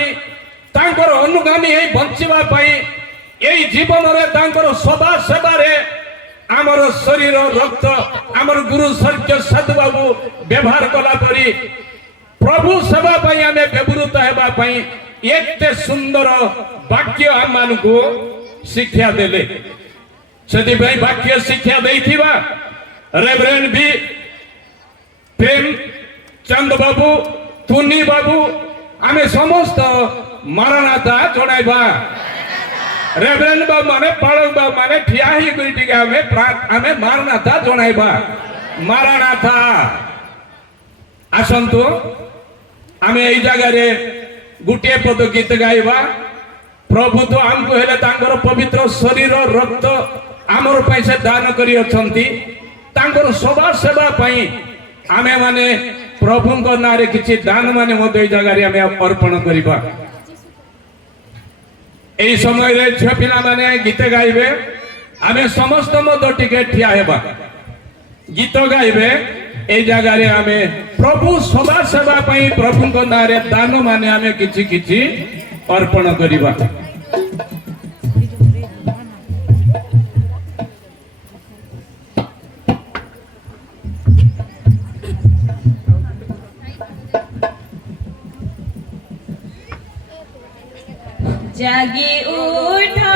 तांकर अनुगामी हे बंचिबा पई एई जीवन रे तांकर सदा सेवा रे आमर शरीर रक्त आमर गुरु सर्क्य सद्बाबू व्यवहार कला परी प्रभु सेवा पई आमे व्यवहृत हेबा पई एते सुंदर वाक्य आम मानकु शिक्षा देले। सेति पई वाक्य शिक्षा देइथिबा रेवरेंड भी प्रेम चंद बाबू तुनी बाबू आमे समस्त मारनाथा जणाइबा रेवरेंड बाबू माने पाळक बाबू माने ठिया ही करी टिके आमे मारनाथा जणाइबा मारनाथा आसंतु आमे एई जगह रे गुटे पद गीत गाइबा प्रभु तो आमको हेले तांकर पवित्र शरीर रक्त आमर पई से दान करी अछंती तांकर सभा सेवा पई आमे माने प्रभुंक नारे किछि दान माने मते एई जगह रे आमे अर्पण करिबा। एई समय रे छ पिला माने गीत गाइबे आमे समस्त मत टिके ठिया हेबा गीत गाइबे एई जगह रे आमे प्रभु सभा सेवा पई प्रभुंक नारे दान माने आमे किछि किछि अर्पण करिबा। जागी उठो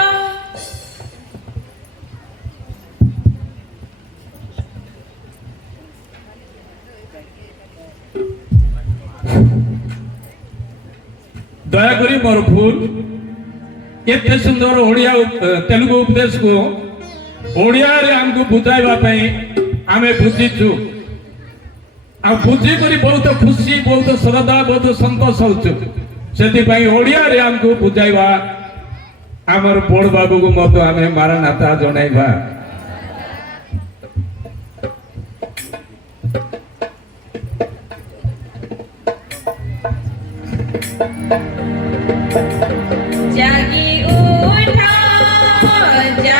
दयाकरी मोर फूल एते सुंदर ओडिया तेलुगु उपदेश को ओडिया रे हमको बुझाइबा पई आमे बुझिछु आ बुझी करी बहुत खुशी बहुत श्रद्धा बहुत संतोष होछु सेति पई ओडिया रे हमको बुझाइबा हमर बड़ बाबू को मत आमे मारनाथा जणाइबा। जागी उठो हे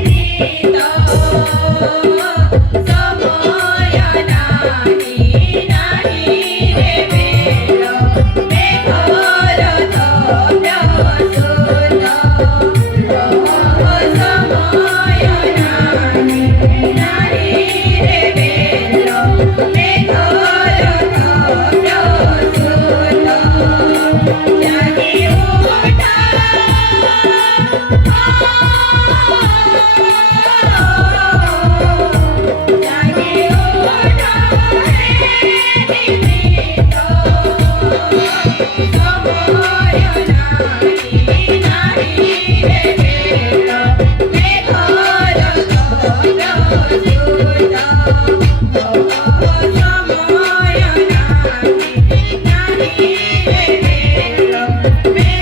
निशितो समय नाही रे बेलो बेघर धोब्य सुतो समय नाही रे बेलो बेघर धोब्य सुतो जागी उठो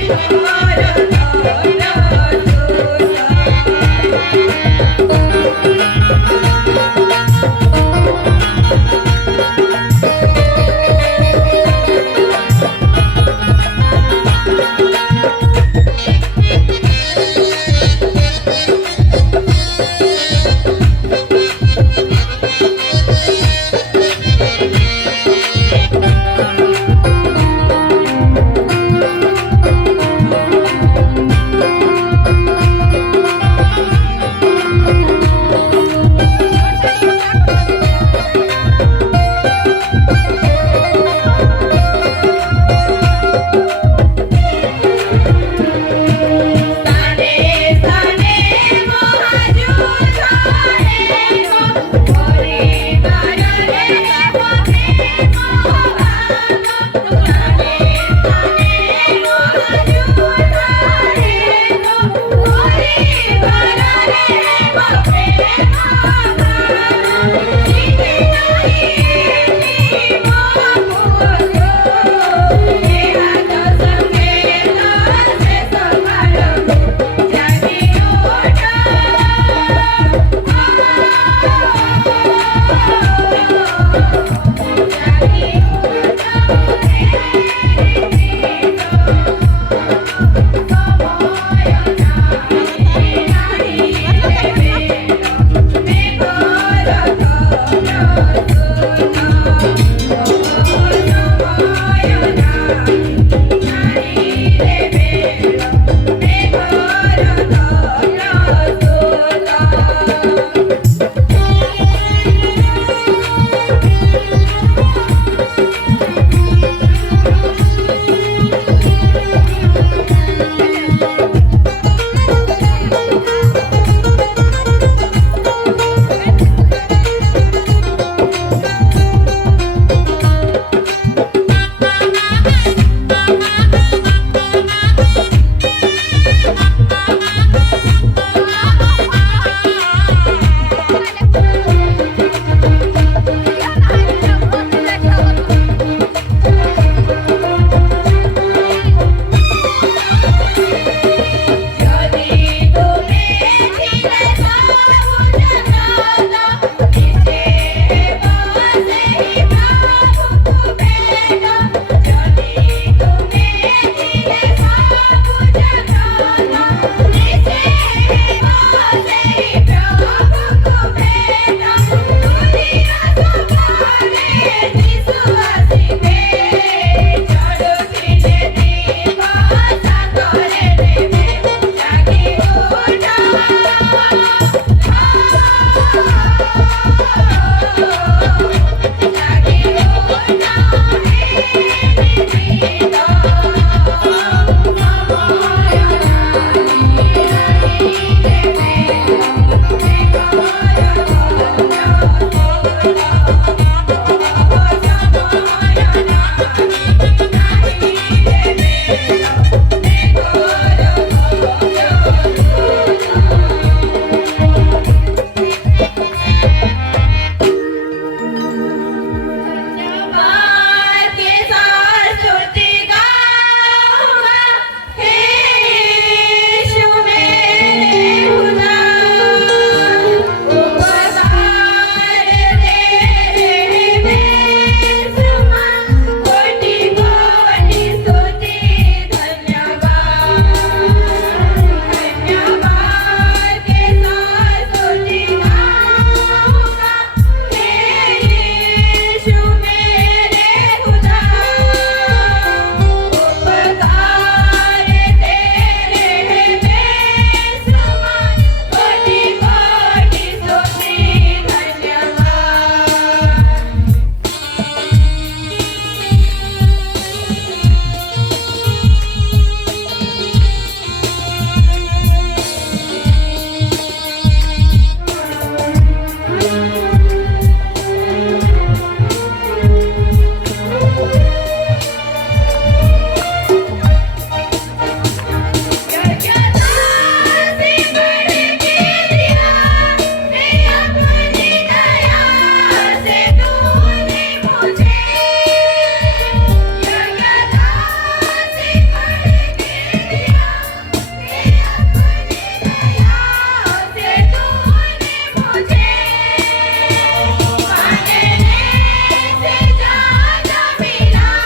Hare